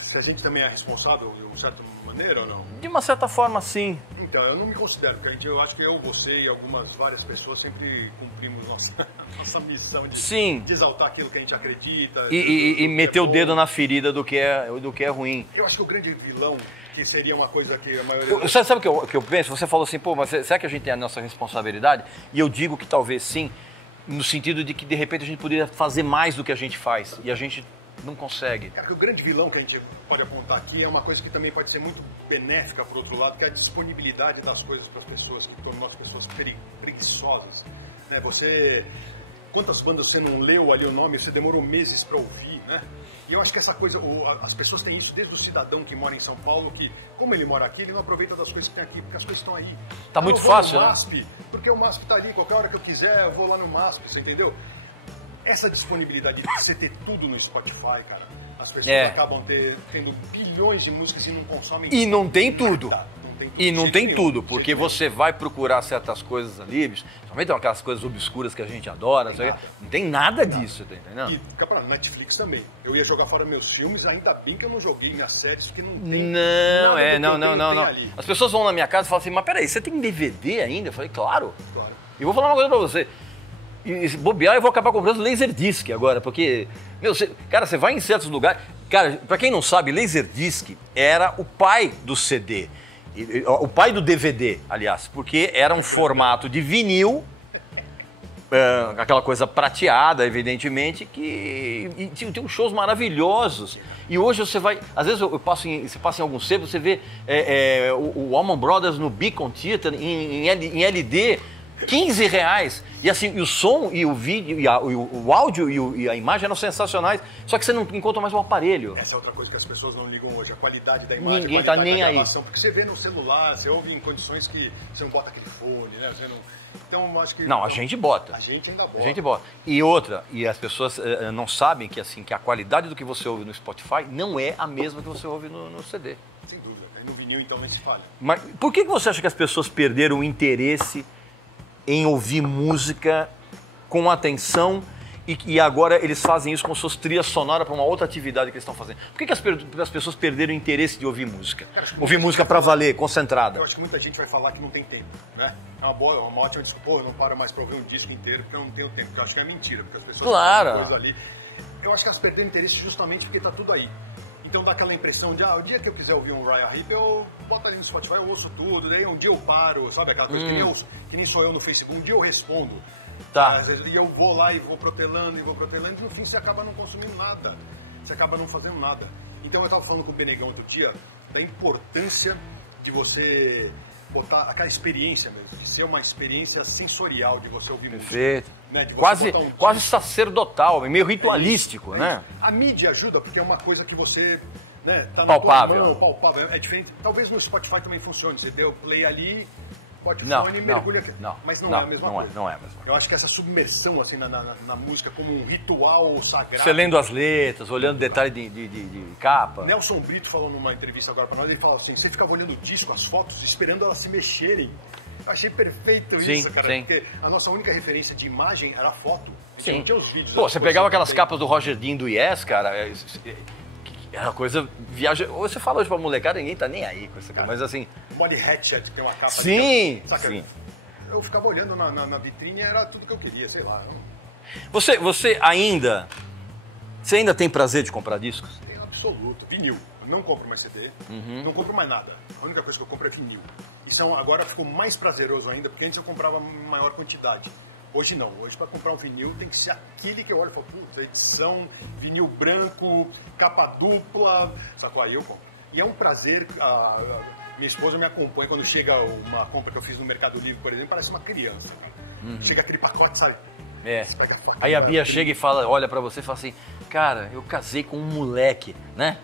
Se a gente também é responsável de uma certa maneira ou não? De uma certa forma, sim. Então, eu não me considero, porque eu acho que você e várias pessoas sempre cumprimos nossa missão de exaltar aquilo que a gente acredita. E meter o dedo na ferida do que é ruim. Eu acho que o grande vilão, que seria uma coisa que a maioria... Sabe o que eu penso? Você falou assim, mas será que a gente tem a nossa responsabilidade? E eu digo que talvez sim, no sentido de que de repente a gente poderia fazer mais do que a gente faz. E a gente não consegue. Cara, que o grande vilão que a gente pode apontar aqui é uma coisa que também pode ser muito benéfica, por outro lado, que é a disponibilidade das coisas para as pessoas, que tornam as pessoas preguiçosas. Né? Quantas bandas você não leu ali o nome, você demorou meses para ouvir, né? E eu acho que essa coisa, as pessoas têm isso desde o cidadão que mora em São Paulo, que, como ele mora aqui, ele não aproveita das coisas que tem aqui, porque as coisas estão aí. Tá muito fácil, né? MASP, porque o MASP tá ali, qualquer hora que eu quiser, eu vou lá no MASP, você entendeu? Essa disponibilidade de você ter tudo no Spotify, cara, as pessoas acabam tendo bilhões de músicas e não consomem E não tem tudo. Nada. E não tem tudo, porque você vai procurar certas coisas ali, bicho, somente aquelas coisas obscuras que a gente adora, não tem nada disso, tá entendendo? E, cara, Netflix também. Eu ia jogar fora meus filmes, ainda bem que eu não joguei minhas séries, porque não tem Não. As pessoas vão na minha casa e falam assim, mas peraí, você tem DVD ainda? Eu falei, claro. E vou falar uma coisa pra você. E se bobear, eu vou acabar comprando Laserdisc agora, porque, cara, você vai em certos lugares... Cara, pra quem não sabe, Laserdisc era o pai do CD. O pai do DVD, aliás, porque era um formato de vinil, aquela coisa prateada, evidentemente, que tem uns shows maravilhosos. E hoje você vai, às vezes você passa em algum sebo, você vê o Allman Brothers no Beacon Theatre, em LD, R$15. E assim, e o som, e o vídeo, e o áudio e a imagem eram sensacionais. Só que você não encontra mais o aparelho. Essa é outra coisa que as pessoas não ligam hoje, a qualidade da imagem, Ninguém a qualidade tá nem da aí. gravação. Porque você vê no celular, você ouve em condições que você não bota aquele fone, né? Você não... Então, eu acho que... Não, a gente bota. A gente ainda bota. A gente bota. E outra, e as pessoas não sabem que, assim, que a qualidade do que você ouve no Spotify não é a mesma que você ouve no CD. Sem dúvida. No vinil, então, nem se falha. Mas por que você acha que as pessoas perderam o interesse em ouvir música com atenção e agora eles fazem isso com suas trilhas sonoras para uma outra atividade que eles estão fazendo? Por que as pessoas perderam o interesse de ouvir música? Cara, ouvir música para valer, concentrada. Eu acho que muita gente vai falar que não tem tempo, né? É uma ótima desculpa. Pô, eu não paro mais para ouvir um disco inteiro porque eu não tenho tempo. Eu acho que é mentira, porque as pessoas Claro. fazem coisa ali. Eu acho que elas perderam interesse justamente porque tá tudo aí. Então dá aquela impressão de, o dia que eu quiser ouvir um Uriah Heep, eu boto ali no Spotify, eu ouço tudo, daí um dia eu paro, sabe aquela coisa que nem sou eu no Facebook, um dia eu respondo. Tá. E eu vou lá e vou protelando, e no fim você acaba não consumindo nada, você acaba não fazendo nada. Então eu estava falando com o Benegão outro dia da importância de você botar aquela experiência mesmo, de ser uma experiência sensorial de você ouvir Perfeito. música. Né? De você Quase, botar quase sacerdotal, meio ritualístico, né? A mídia ajuda porque é uma coisa que você... Né, tá Palpável. Na tua mão, palpável. É diferente. Talvez no Spotify também funcione. Você deu play ali, bota o Não, fone e não, mergulha aqui. não, mas não, não, é a mesma não coisa. não é a mesma coisa. Eu acho que essa submersão assim, na música como um ritual sagrado. Você lendo as letras, olhando detalhe de capa. Nelson Brito falou numa entrevista agora pra nós, ele falou assim, você ficava olhando o disco, as fotos, esperando elas se mexerem. Eu achei perfeito Sim, isso, cara, sim. porque a nossa única referência de imagem era a foto. A gente Sim. não tinha os vídeos. Pô, as você coisas pegava que aquelas tem. capas do Roger Dean do Yes, cara, é uma coisa viaja. Você fala hoje pra molecada, ninguém tá nem aí com essa coisa, mas assim. Body Hatchet, que tem uma capa Sim, ali. Saca? sim. Eu ficava olhando na vitrine e era tudo que eu queria, sei lá. Você ainda tem prazer de comprar discos? Tem absoluto. Vinil. Eu não compro mais CD, não compro mais nada. A única coisa que eu compro é vinil. Isso agora ficou mais prazeroso ainda, porque antes eu comprava em maior quantidade. Hoje não. Hoje para comprar um vinil tem que ser aquele que eu olho e falo, putz, edição, vinil branco, capa dupla, sacou? Aí eu compro. E é um prazer, minha esposa me acompanha quando chega uma compra que eu fiz no Mercado Livre, por exemplo, parece uma criança, cara. Chega aquele pacote, sabe? É. Você pega a faca, Aí a Bia abrir. chega e fala, olha pra você e fala assim, cara, eu casei com um moleque, né?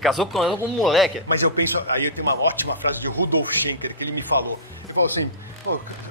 Casou com um moleque. Mas eu penso, aí eu tenho uma ótima frase de Rudolf Schenker que ele me falou. Ele falou assim,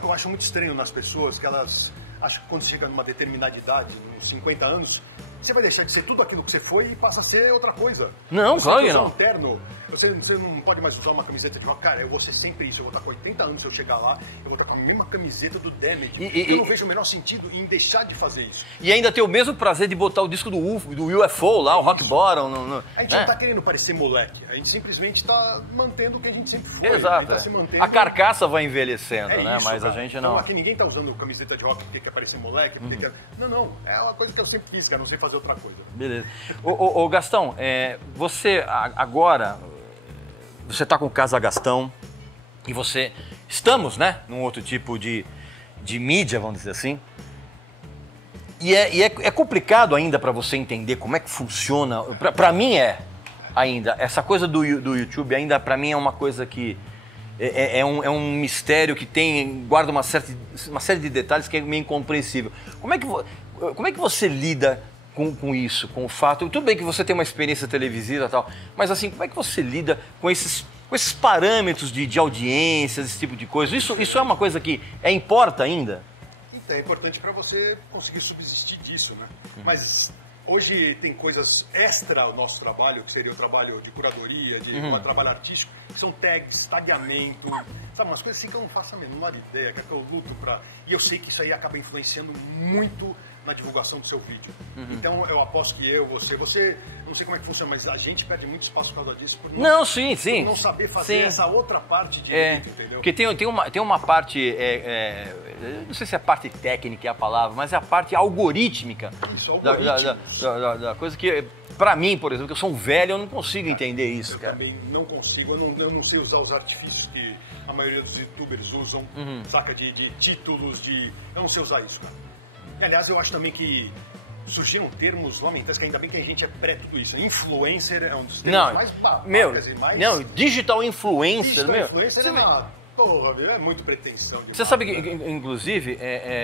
eu acho muito estranho nas pessoas que elas acham que quando você chega numa determinada idade, uns 50 anos, você vai deixar de ser tudo aquilo que você foi e passa a ser outra coisa. Não, você claro que usa não. um terno, você não pode mais usar uma camiseta de rock. Cara, eu vou ser sempre isso. Eu vou estar com 80 anos se eu chegar lá, eu vou estar com a mesma camiseta do Damage. Eu não vejo o menor sentido em deixar de fazer isso. E ainda tem o mesmo prazer de botar o disco do UFO lá, o Rock Bottom. A gente não tá querendo parecer moleque, a gente simplesmente tá mantendo o que a gente sempre foi. Exato. A gente tá se mantendo... A carcaça vai envelhecendo, É né? isso, Mas cara. a gente Então, não. aqui ninguém tá usando camiseta de rock porque quer parecer moleque, porque quer... Não, é uma coisa que eu sempre quis, cara, não sei fazer outra coisa. Beleza. Ô Gastão, você agora, você tá com o Casa Gastão e estamos, né, num outro tipo de mídia, vamos dizer assim. E é complicado ainda para você entender como é que funciona. Para mim ainda. Essa coisa do YouTube ainda para mim é uma coisa que é um mistério que guarda uma série de detalhes que é meio incompreensível. Como é que você lida com isso, com o fato... Tudo bem que você tem uma experiência televisiva e tal, mas assim, como é que você lida com esses parâmetros de audiências, esse tipo de coisa? Isso é uma coisa que importa ainda? Então, é importante para você conseguir subsistir disso, né? Mas hoje tem coisas extra ao nosso trabalho, que seria o trabalho de curadoria, um trabalho artístico, que são tags, tagueamento, sabe? Umas coisas assim que eu não faço a menor ideia, que eu luto pra... E eu sei que isso aí acaba influenciando muito na divulgação do seu vídeo. Então eu aposto que você, não sei como é que funciona, mas a gente perde muito espaço por causa disso. Por não saber fazer essa outra parte direito, entendeu? Porque tem uma parte, não sei se é a parte técnica é a palavra, mas é a parte algorítmica. Isso, da coisa que, pra mim, por exemplo, que eu sou um velho, eu não consigo entender isso, eu cara. Também não consigo, eu não sei usar os artifícios que a maioria dos youtubers usam, saca, de títulos, eu não sei usar isso, cara. E, aliás, eu acho também que surgiram termos lamentáveis, que ainda bem que a gente é pré tudo isso. Influencer é um dos termos mais babacas e mais... Não, digital influencer, Digital influencer Porra, é muito pretensão. Você sabe que, inclusive,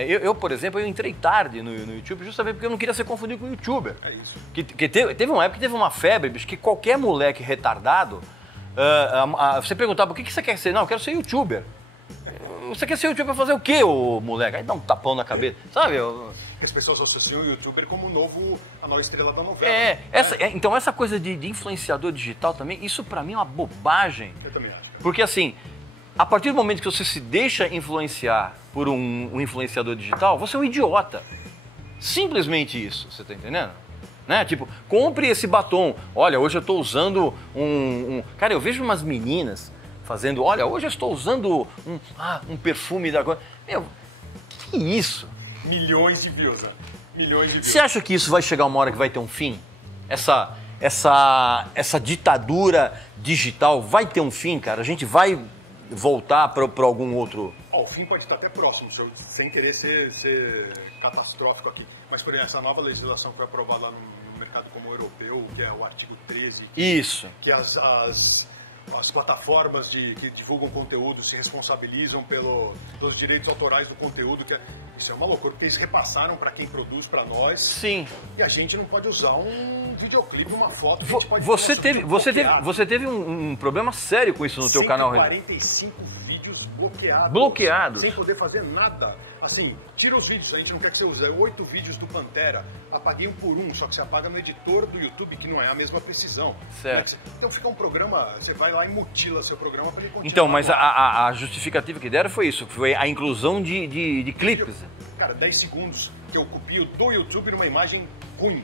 eu, por exemplo, eu entrei tarde no YouTube justamente porque eu não queria ser confundido com o YouTuber. É isso. Que teve uma época que teve uma febre, bicho, que qualquer moleque retardado, você perguntava, o que você quer ser? Não, eu quero ser YouTuber. Você quer ser YouTuber pra fazer o quê, ô moleque? Aí dá um tapão na cabeça, sabe? As pessoas associam o YouTuber como a nova estrela da novela. Então essa coisa de influenciador digital também, isso pra mim é uma bobagem. Eu também acho. Porque assim, a partir do momento que você se deixa influenciar por um influenciador digital, você é um idiota. Simplesmente isso, você tá entendendo? Né? Tipo, compre esse batom. Olha, hoje eu tô usando Cara, eu vejo umas meninas fazendo, olha, hoje eu estou usando um perfume da... Meu, que isso? Milhões de views, né? Milhões de views. Você acha que isso vai chegar uma hora que vai ter um fim? Essa ditadura digital vai ter um fim, cara? A gente vai voltar para algum outro... O fim pode estar até próximo, sem querer ser catastrófico aqui. Mas, por exemplo, essa nova legislação que foi aprovada lá no mercado comum europeu, que é o artigo 13... Isso. Que as plataformas que divulgam conteúdo se responsabilizam pelos direitos autorais do conteúdo. Isso é uma loucura, porque eles repassaram para quem produz, para nós. Sim. E a gente não pode usar um videoclipe, uma foto. Você teve um problema sério com isso no teu canal. 145 vídeos bloqueados. Bloqueados. Sem poder fazer nada. Assim, tira os vídeos, a gente não quer que você use. 8 vídeos do Pantera, apaguei um por um, só que você apaga no editor do YouTube, que não é a mesma precisão. Certo. Então fica um programa, você vai lá e mutila seu programa para ele continuar. Então, mas a justificativa que deram foi isso, foi a inclusão de clipes. Cara, 10 segundos que eu copio do YouTube numa imagem ruim.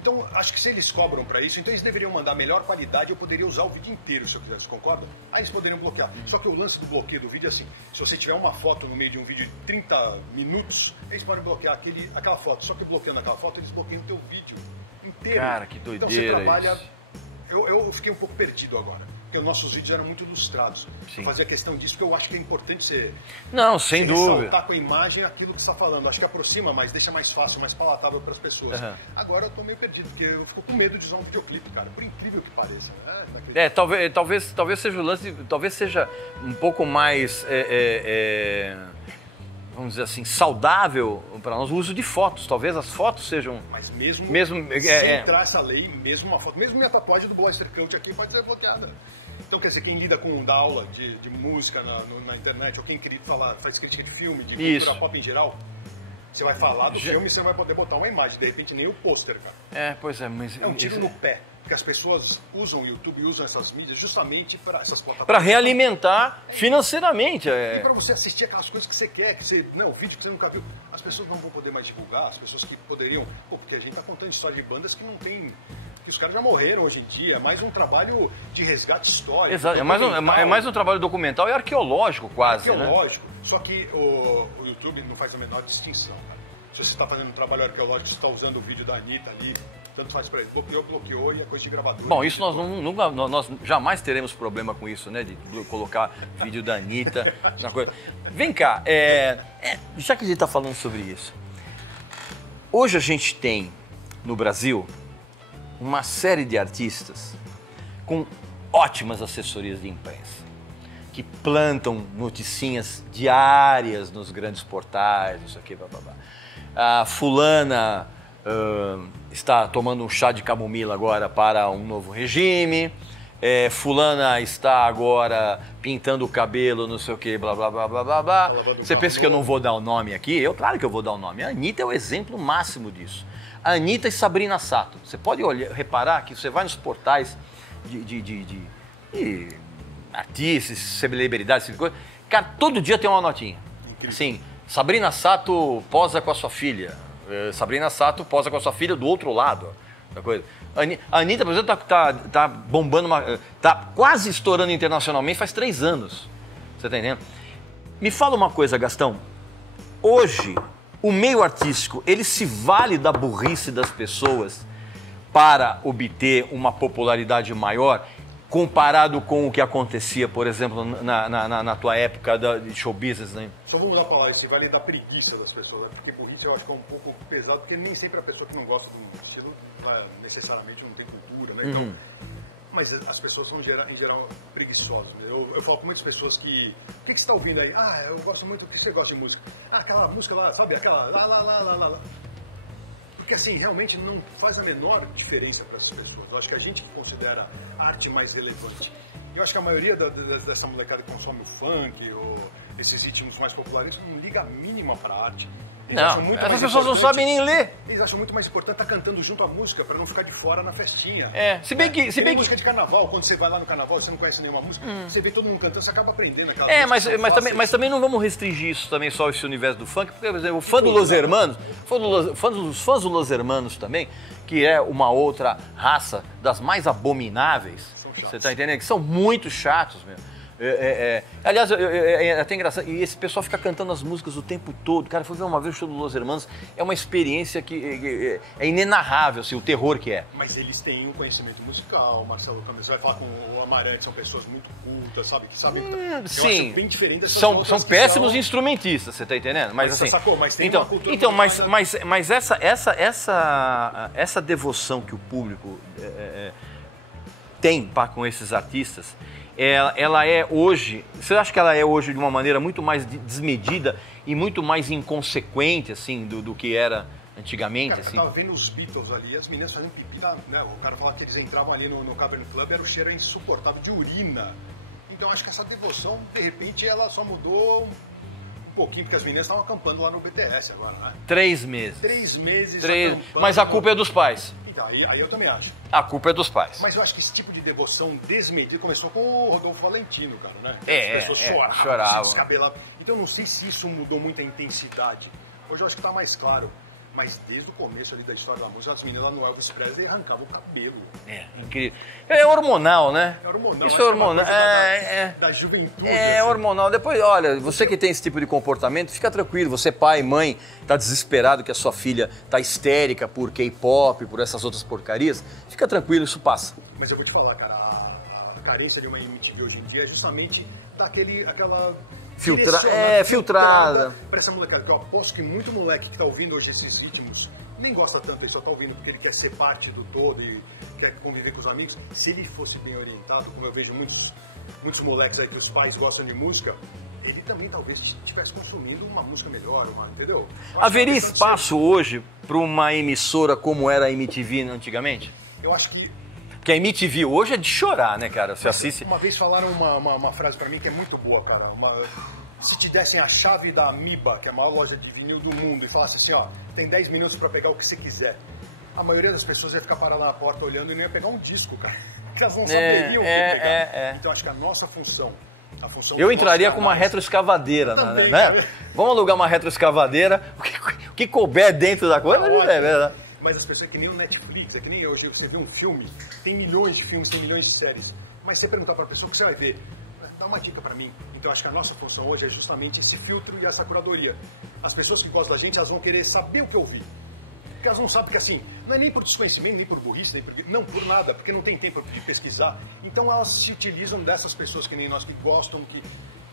Então, acho que se eles cobram para isso, então eles deveriam mandar melhor qualidade, eu poderia usar o vídeo inteiro, se eu quisesse, concorda? Aí eles poderiam bloquear. Só que o lance do bloqueio do vídeo é assim, se você tiver uma foto no meio de um vídeo de 30 minutos, eles podem bloquear aquela foto. Só que bloqueando aquela foto, eles bloqueiam o teu vídeo inteiro. Cara, que doideira. Então você trabalha... Isso. Eu fiquei um pouco perdido agora, porque os nossos vídeos eram muito ilustrados. Sim. Eu fazia questão disso, porque eu acho que é importante você... Não, sem dúvida. Ressaltar com a imagem aquilo que você está falando. Acho que aproxima mais, deixa mais fácil, mais palatável para as pessoas. Uhum. Agora eu tô meio perdido, porque eu fico com medo de usar um videoclipe, cara. Por incrível que pareça. Talvez seja o lance, talvez seja um pouco mais, vamos dizer assim, saudável para nós o uso de fotos. Talvez as fotos sejam... Mas mesmo sem entrar essa lei, mesmo uma foto, mesmo minha tatuagem do Bloister Cult aqui pode ser bloqueada. Então, quer dizer, quem lida com dar aula de música na internet, ou quem faz crítica de filme, de cultura pop em geral, você vai falar do filme e você não vai poder botar uma imagem, de repente nem o pôster, cara. Pois é, mas... É um tiro no pé, porque as pessoas usam o YouTube, usam essas mídias justamente para essas plataformas. Para realimentar financeiramente. E para você assistir aquelas coisas que você quer, vídeo que você nunca viu. As pessoas não vão poder mais divulgar, as pessoas que poderiam... porque a gente tá contando história de bandas que não tem... que os caras já morreram hoje em dia, é mais um trabalho de resgate histórico. Exato, é mais um trabalho documental e arqueológico quase, arqueológico, né? Só que o YouTube não faz a menor distinção, cara. Se você está fazendo um trabalho arqueológico, você está usando o vídeo da Anitta ali, tanto faz para ele. Bloqueou e é coisa de gravador. Bom, isso nós jamais teremos problema com isso, né? De colocar vídeo da Anitta na coisa. Vem cá, já que a gente está falando sobre isso, hoje a gente tem no Brasil uma série de artistas com ótimas assessorias de imprensa, que plantam noticinhas diárias nos grandes portais, não sei o que, blá, blá, blá. A fulana está tomando um chá de camomila agora para um novo regime, fulana está agora pintando o cabelo, não sei o que, blá, blá, blá, blá, blá, blá. Você pensa que eu não vou dar o nome aqui? Claro que eu vou dar o nome. A Anitta é o exemplo máximo disso. A Anitta e Sabrina Sato. Você pode reparar que você vai nos portais de artistas, celebridades, tipo coisa. Cara, todo dia tem uma notinha. Incrível. Assim, Sabrina Sato posa com a sua filha. Sabrina Sato posa com a sua filha do outro lado da coisa. A Anitta, por exemplo, tá bombando, tá quase estourando internacionalmente faz 3 anos. Você tá entendendo? Me fala uma coisa, Gastão. Hoje, o meio artístico, ele se vale da burrice das pessoas para obter uma popularidade maior, comparado com o que acontecia, por exemplo, na tua época de show business, né? Só vamos usar a palavra, se vale da preguiça das pessoas, né? Porque burrice eu acho que é um pouco pesado, porque nem sempre a pessoa que não gosta de um estilo necessariamente não tem cultura, né? Então, Mas as pessoas são, em geral, preguiçosas. Eu falo com muitas pessoas que... O que você está ouvindo aí? Ah, eu gosto muito... O que você gosta de música? Ah, aquela música lá, sabe? Aquela lá. Porque, assim, realmente não faz a menor diferença para essas pessoas. Eu acho que a gente considera a arte mais relevante. Eu acho que a maioria dessa molecada que consome o funk ou esses ritmos mais populares não liga a mínima para a arte. Não, essas pessoas não sabem nem ler. Eles acham muito mais importante estar cantando junto à música para não ficar de fora na festinha. Se bem que música de carnaval, quando você vai lá no carnaval, você não conhece nenhuma música, você vê todo mundo cantando, você acaba aprendendo aquela música. Mas também não vamos restringir isso também só esse universo do funk, porque, por exemplo, o fã do Los Hermanos, os fãs do Los Hermanos também, que é uma outra raça das mais abomináveis, você tá entendendo? Que são muito chatos mesmo. Aliás, é até engraçado, e esse pessoal fica cantando as músicas o tempo todo. Cara, foi ver uma vez o show do Los Hermanos, é uma experiência que é inenarrável, assim, o terror que é. Mas eles têm um conhecimento musical, Marcelo Campos, você vai falar com o Amarante, são pessoas muito cultas, sabe? Que sabem. Sim, eu acho bem diferente dessas outras são péssimos instrumentistas, você tá entendendo? Mas assim, sacou? Mas tem então, uma cultura mas essa devoção que o público tem com esses artistas, ela é hoje, você acha que ela é hoje de uma maneira muito mais desmedida e muito mais inconsequente, assim, do que era antigamente? Cara, assim? Eu tava vendo os Beatles ali, as meninas fazendo pipi, né? O cara falava que eles entravam ali no Cavern Club, era o cheiro insuportável de urina. Então acho que essa devoção, de repente, ela só mudou um pouquinho, porque as meninas estavam acampando lá no BTS agora, né? 3 meses. 3 meses. Mas a culpa é dos pais. Então, aí eu também acho. A culpa é dos pais. Mas eu acho que esse tipo de devoção desmedida começou com o Rodolfo Valentino, cara, né? As pessoas choravam. Se descabelavam. Então eu não sei se isso mudou muito a intensidade. Hoje eu acho que tá mais claro. Mas desde o começo ali da história da música, as meninas lá no Elvis Presley arrancavam o cabelo. Incrível. É hormonal, né? É hormonal. Isso é hormonal. Da juventude. Assim. Hormonal. Depois, olha, você que tem esse tipo de comportamento, fica tranquilo. Você, pai, mãe, tá desesperado que a sua filha tá histérica por K-pop, por essas outras porcarias. Fica tranquilo, isso passa. Mas eu vou te falar, cara, a carência de uma MTV hoje em dia é justamente aquela... filtrada. Pra essa molecada, que eu aposto que muito moleque que tá ouvindo hoje esses ritmos nem gosta tanto, ele só tá ouvindo porque ele quer ser parte do todo e quer conviver com os amigos. Se ele fosse bem orientado, como eu vejo muitos moleques aí que os pais gostam de música, ele também talvez estivesse consumindo uma música melhor, entendeu? Haveria espaço hoje para uma emissora como era a MTV antigamente? Eu acho que... Porque a MTV hoje é de chorar, né, cara? Você assiste... Uma vez falaram uma frase pra mim que é muito boa, cara. Se te dessem a chave da Amiba, que é a maior loja de vinil do mundo, e falassem assim, ó, tem 10 minutos pra pegar o que você quiser. A maioria das pessoas ia ficar parada na porta olhando e não ia pegar um disco, cara. Porque elas não saberiam o que pegar. Então acho que a nossa função... Eu entraria com uma retroescavadeira, né? Vamos alugar uma retroescavadeira, o que couber dentro da coisa, né? Mas as pessoas é que nem o Netflix, é que nem hoje, você vê um filme, tem milhões de filmes, tem milhões de séries, mas você perguntar para a pessoa o que você vai ver, dá uma dica para mim. Então acho que a nossa função hoje é justamente esse filtro e essa curadoria. As pessoas que gostam da gente, elas vão querer saber o que ouvir. Porque elas não sabem que assim, não é nem por desconhecimento, nem por burrice, não por nada, porque não tem tempo de pesquisar. Então elas se utilizam dessas pessoas que nem nós, que gostam, que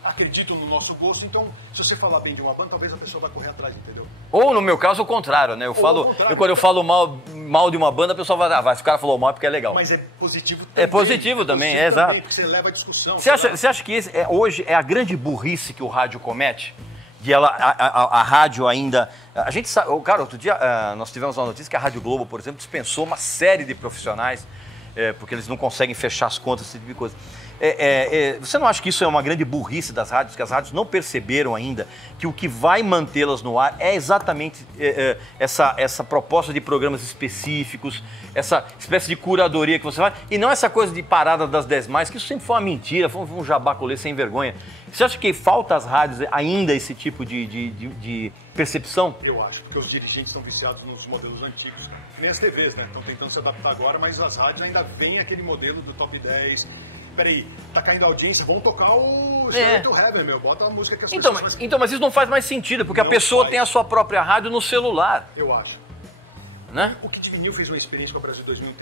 acreditam no nosso gosto. Então, se você falar bem de uma banda, talvez a pessoa vai correr atrás, entendeu? Ou no meu caso, o contrário, né? Quando eu falo mal de uma banda, a pessoa vai, esse cara falou mal porque é legal. Mas é positivo também. É positivo também, exato. Porque você leva a discussão. Você acha que hoje é a grande burrice que o rádio comete? De a rádio ainda... A gente sabe... Cara, outro dia nós tivemos uma notícia que a Rádio Globo, por exemplo, dispensou uma série de profissionais porque eles não conseguem fechar as contas, esse tipo de coisa. Você não acha que isso é uma grande burrice das rádios, que as rádios não perceberam ainda que o que vai mantê-las no ar é exatamente essa proposta de programas específicos, essa espécie de curadoria que você faz, e não essa coisa de parada das 10 mais, que isso sempre foi uma mentira, foi um jabacolê sem vergonha. Você acha que falta às rádios ainda esse tipo de percepção? Eu acho, porque os dirigentes estão viciados nos modelos antigos, que nem as TVs, né? Estão tentando se adaptar agora, mas as rádios ainda vêm aquele modelo do top 10. Peraí, tá caindo a audiência, vamos tocar o Stairway to Heaven, meu. Bota uma música que as pessoas... Então, mas isso não faz mais sentido, porque a pessoa tem a sua própria rádio no celular. Eu acho. Né? O Kid Vinil fez uma experiência com a Brasil 2000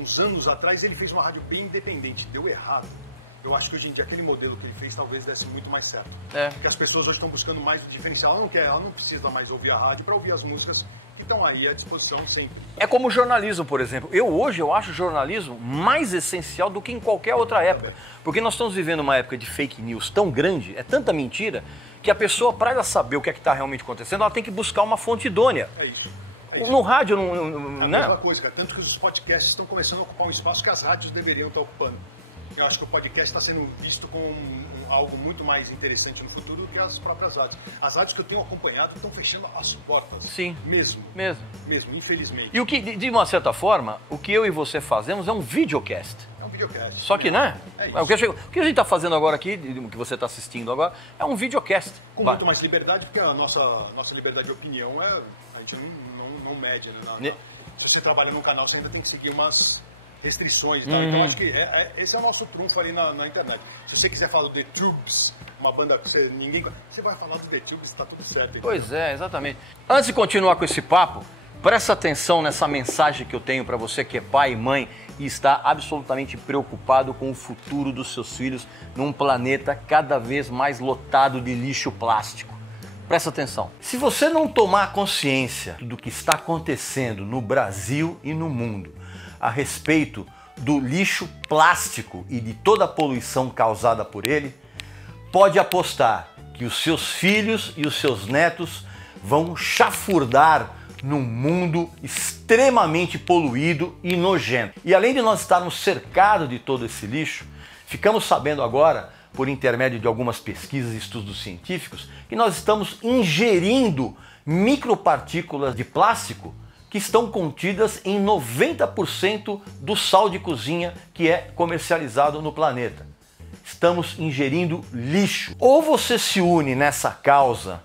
uns anos atrás, ele fez uma rádio bem independente, deu errado. Eu acho que hoje em dia aquele modelo que ele fez talvez desse muito mais certo. Porque as pessoas hoje estão buscando mais o diferencial. Ela não precisa mais ouvir a rádio para ouvir as músicas que estão aí à disposição sempre. É como o jornalismo, por exemplo. Hoje eu acho o jornalismo mais essencial do que em qualquer outra época. Porque nós estamos vivendo uma época de fake news tão grande, é tanta mentira, que a pessoa, para ela saber o que é que está realmente acontecendo, ela tem que buscar uma fonte idônea. É isso. No rádio, é a mesma coisa, cara. Tanto que os podcasts estão começando a ocupar um espaço que as rádios deveriam estar ocupando. Eu acho que o podcast está sendo visto como algo muito mais interessante no futuro do que as próprias rádios. As rádios que eu tenho acompanhado estão fechando as portas. Sim. Mesmo, infelizmente. E o que, de uma certa forma, o que eu e você fazemos é um videocast. É um videocast. Só que, né? É isso. O que a gente está fazendo agora aqui, o que você está assistindo agora, é um videocast. Com muito mais liberdade, porque a nossa liberdade de opinião a gente não mede, né? Se você trabalha num canal, você ainda tem que seguir umas restrições, tá? Então acho que esse é o nosso trunfo ali na internet. Se você quiser falar do The Tubes, uma banda que você vai falar do The Tubes, tá tudo certo. Então. Pois é, exatamente. Antes de continuar com esse papo, presta atenção nessa mensagem que eu tenho para você que é pai e mãe e está absolutamente preocupado com o futuro dos seus filhos num planeta cada vez mais lotado de lixo plástico. Presta atenção. Se você não tomar consciência do que está acontecendo no Brasil e no mundo a respeito do lixo plástico e de toda a poluição causada por ele, pode apostar que os seus filhos e os seus netos vão chafurdar num mundo extremamente poluído e nojento. E além de nós estarmos cercados de todo esse lixo, ficamos sabendo agora, por intermédio de algumas pesquisas e estudos científicos, que nós estamos ingerindo micropartículas de plástico que estão contidas em 90% do sal de cozinha que é comercializado no planeta. Estamos ingerindo lixo. Ou você se une nessa causa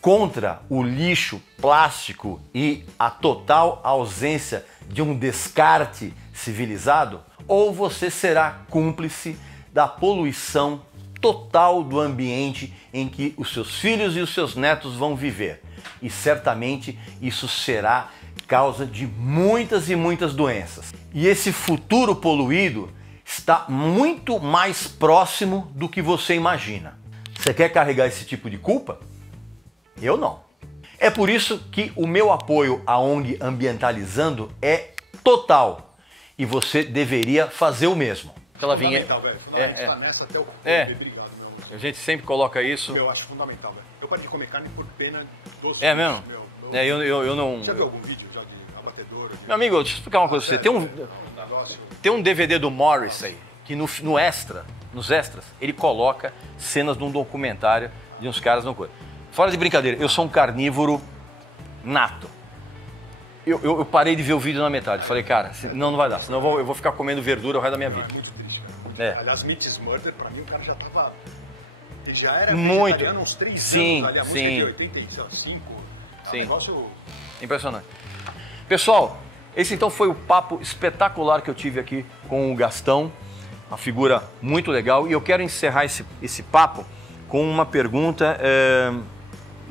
contra o lixo plástico e a total ausência de um descarte civilizado, ou você será cúmplice da poluição total do ambiente em que os seus filhos e os seus netos vão viver. E certamente isso será causa de muitas e muitas doenças. E esse futuro poluído está muito mais próximo do que você imagina. Você quer carregar esse tipo de culpa? Eu não. É por isso que o meu apoio à ONG Ambientalizando é total. E você deveria fazer o mesmo. Aquela fundamental, velho. Fundamental tá nessa até o obrigado, meu. A gente sempre coloca isso. Eu acho fundamental, velho. Eu parei de comer carne por pena dos É mesmo? Eu não... Já viu algum vídeo já de abatedor? Meu amigo, deixa eu explicar uma coisa pra você. Tem um DVD do Morrissey que nos extras, ele coloca cenas de um documentário de uns caras no coisa. Fora de brincadeira, eu sou um carnívoro nato. Eu parei de ver o vídeo na metade. Falei, cara, não vai dar, senão eu vou ficar comendo verdura o resto da minha vida. É muito triste, cara. Aliás, Meat Murder, pra mim, o cara já tava... Ele já era muito vegetariano há uns 3 sim, anos ali. A música sim. de 85. Sim. Um negócio... Impressionante. Pessoal, esse então foi o papo espetacular que eu tive aqui com o Gastão. Uma figura muito legal. E eu quero encerrar esse papo com uma pergunta...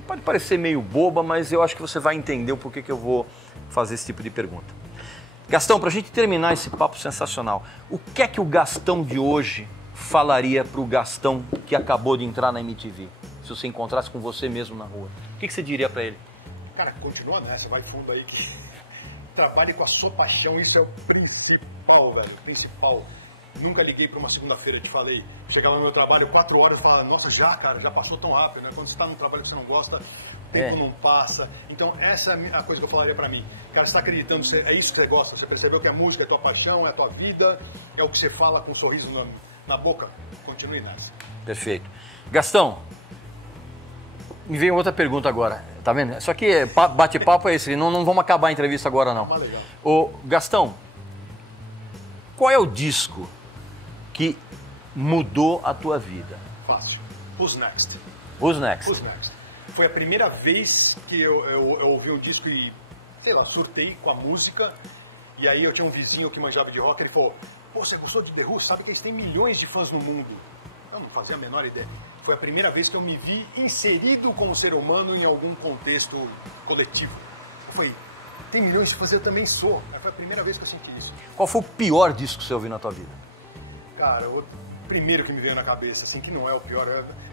Pode parecer meio boba, mas eu acho que você vai entender o porquê que eu vou fazer esse tipo de pergunta. Gastão, para a gente terminar esse papo sensacional, o que é que o Gastão de hoje falaria para o Gastão que acabou de entrar na MTV? Se você encontrasse com você mesmo na rua, o que você diria para ele? Cara, continua nessa, vai fundo aí que trabalhe com a sua paixão, isso é o principal, velho, o principal. Nunca liguei para uma segunda-feira, te falei, chegava no meu trabalho 4 horas e falava, nossa, cara, já passou tão rápido, né? Quando você está num trabalho que você não gosta, o tempo não passa. Então essa é a coisa que eu falaria para mim. Cara, você está acreditando, é isso que você gosta, você percebeu que a música é a tua paixão, é a tua vida, é o que você fala com um sorriso na boca, continue nessa. Perfeito. Gastão, me veio outra pergunta agora, tá vendo? Só que bate-papo é esse, não vamos acabar a entrevista agora não. Legal. Ô, Gastão, qual é o disco que mudou a tua vida? Fácil. Who's Next? Who's Next? Who's Next? Foi a primeira vez que eu ouvi um disco e, sei lá, surtei com a música. E aí eu tinha um vizinho que manjava de rock, ele falou, pô, você gostou de The Who? Sabe que eles têm milhões de fãs no mundo. Eu não fazia a menor ideia. Foi a primeira vez que eu me vi inserido como ser humano em algum contexto coletivo. Eu falei, tem milhões de fãs, eu também sou. Foi a primeira vez que eu senti isso. Qual foi o pior disco que você ouviu na tua vida? Cara, o primeiro que me veio na cabeça, assim, que não é o pior,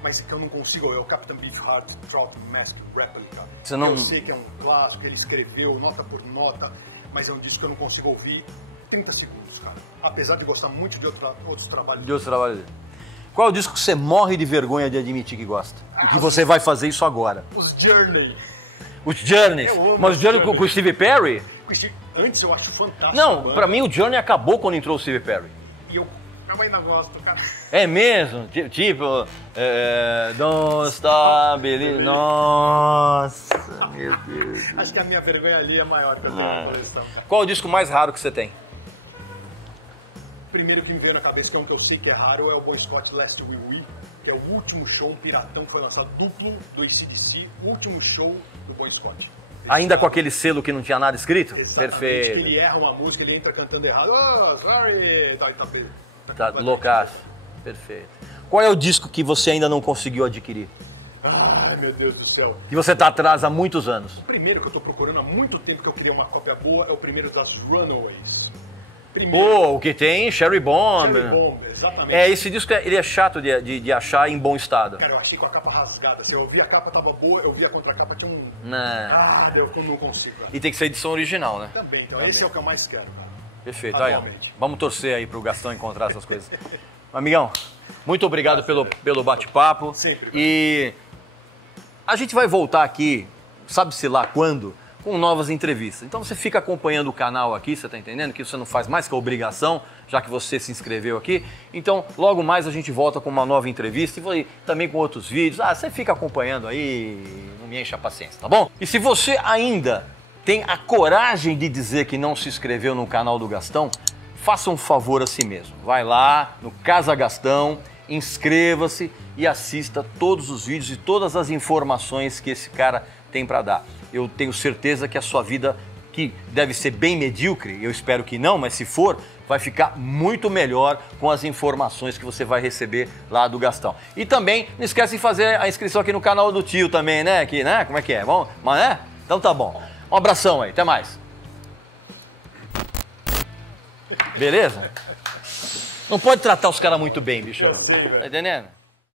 mas que eu não consigo, é o Captain Beefheart Trout Mask Replica. Você não... Eu sei que é um clássico, ele escreveu nota por nota, mas é um disco que eu não consigo ouvir 30 segundos, cara. Apesar de gostar muito de outros trabalhos. De outros trabalhos dele. Qual é o disco que você morre de vergonha de admitir que gosta? E que você vai fazer isso agora? Os Journey. Os Journeys? Mas o Journey com o Steve Perry? Antes eu acho fantástico. Não, pra mim o Journey acabou quando entrou o Steve Perry. E eu ainda gosto, cara. É mesmo? Tipo, Don't Stop Believing. Nossa, meu Deus. Acho que a minha vergonha ali é maior que eu tenho na coleção. Qual é o disco mais raro que você tem? O primeiro que me veio na cabeça, que é um que eu sei que é raro, é o Bon Scott Last Wee Wee, que é o último show, um piratão que foi lançado duplo do AC/DC, o último show do Bon Scott. Ainda com aquele selo que não tinha nada escrito? Exatamente, Perfeito. que ele erra uma música, ele entra cantando errado. Oh, sorry! Tá loucaço. Perfeito. Qual é o disco que você ainda não conseguiu adquirir? Ai, meu Deus do céu. Que você tá atrás há muitos anos. O primeiro que eu tô procurando há muito tempo que eu queria uma cópia boa é o primeiro das Runaways. Pô, o que tem Cherry Bomb. Cherry Bomb, exatamente. Esse disco ele é chato de achar em bom estado. Cara, eu achei com a capa rasgada. Se eu vi a capa tava boa, eu vi a contracapa, tinha um... Não. Eu não consigo. Cara. E tem que ser edição original, né? Também, então. Esse é o que eu mais quero, cara. Perfeito. Aí, vamos torcer aí pro Gastão encontrar essas coisas. Amigão, muito obrigado pelo bate-papo. Sempre. E a gente vai voltar aqui, sabe-se lá quando, com novas entrevistas. Então você fica acompanhando o canal aqui, você tá entendendo? Que você não faz mais que a obrigação, já que você se inscreveu aqui. Então, logo mais a gente volta com uma nova entrevista e também com outros vídeos. Você fica acompanhando aí, não me enche a paciência, tá bom? E se você ainda tem a coragem de dizer que não se inscreveu no canal do Gastão, faça um favor a si mesmo. Vai lá no Casa Gastão, inscreva-se e assista todos os vídeos e todas as informações que esse cara tem para dar. Eu tenho certeza que a sua vida, que deve ser bem medíocre, eu espero que não, mas se for, vai ficar muito melhor com as informações que você vai receber lá do Gastão. E também não esquece de fazer a inscrição aqui no canal do tio também, né? Aqui, né? Como é que é? Bom, mas né? Então tá bom. Um abração aí, até mais. Beleza? Não pode tratar os caras muito bem, bicho. Eu sei, velho. Tá entendendo?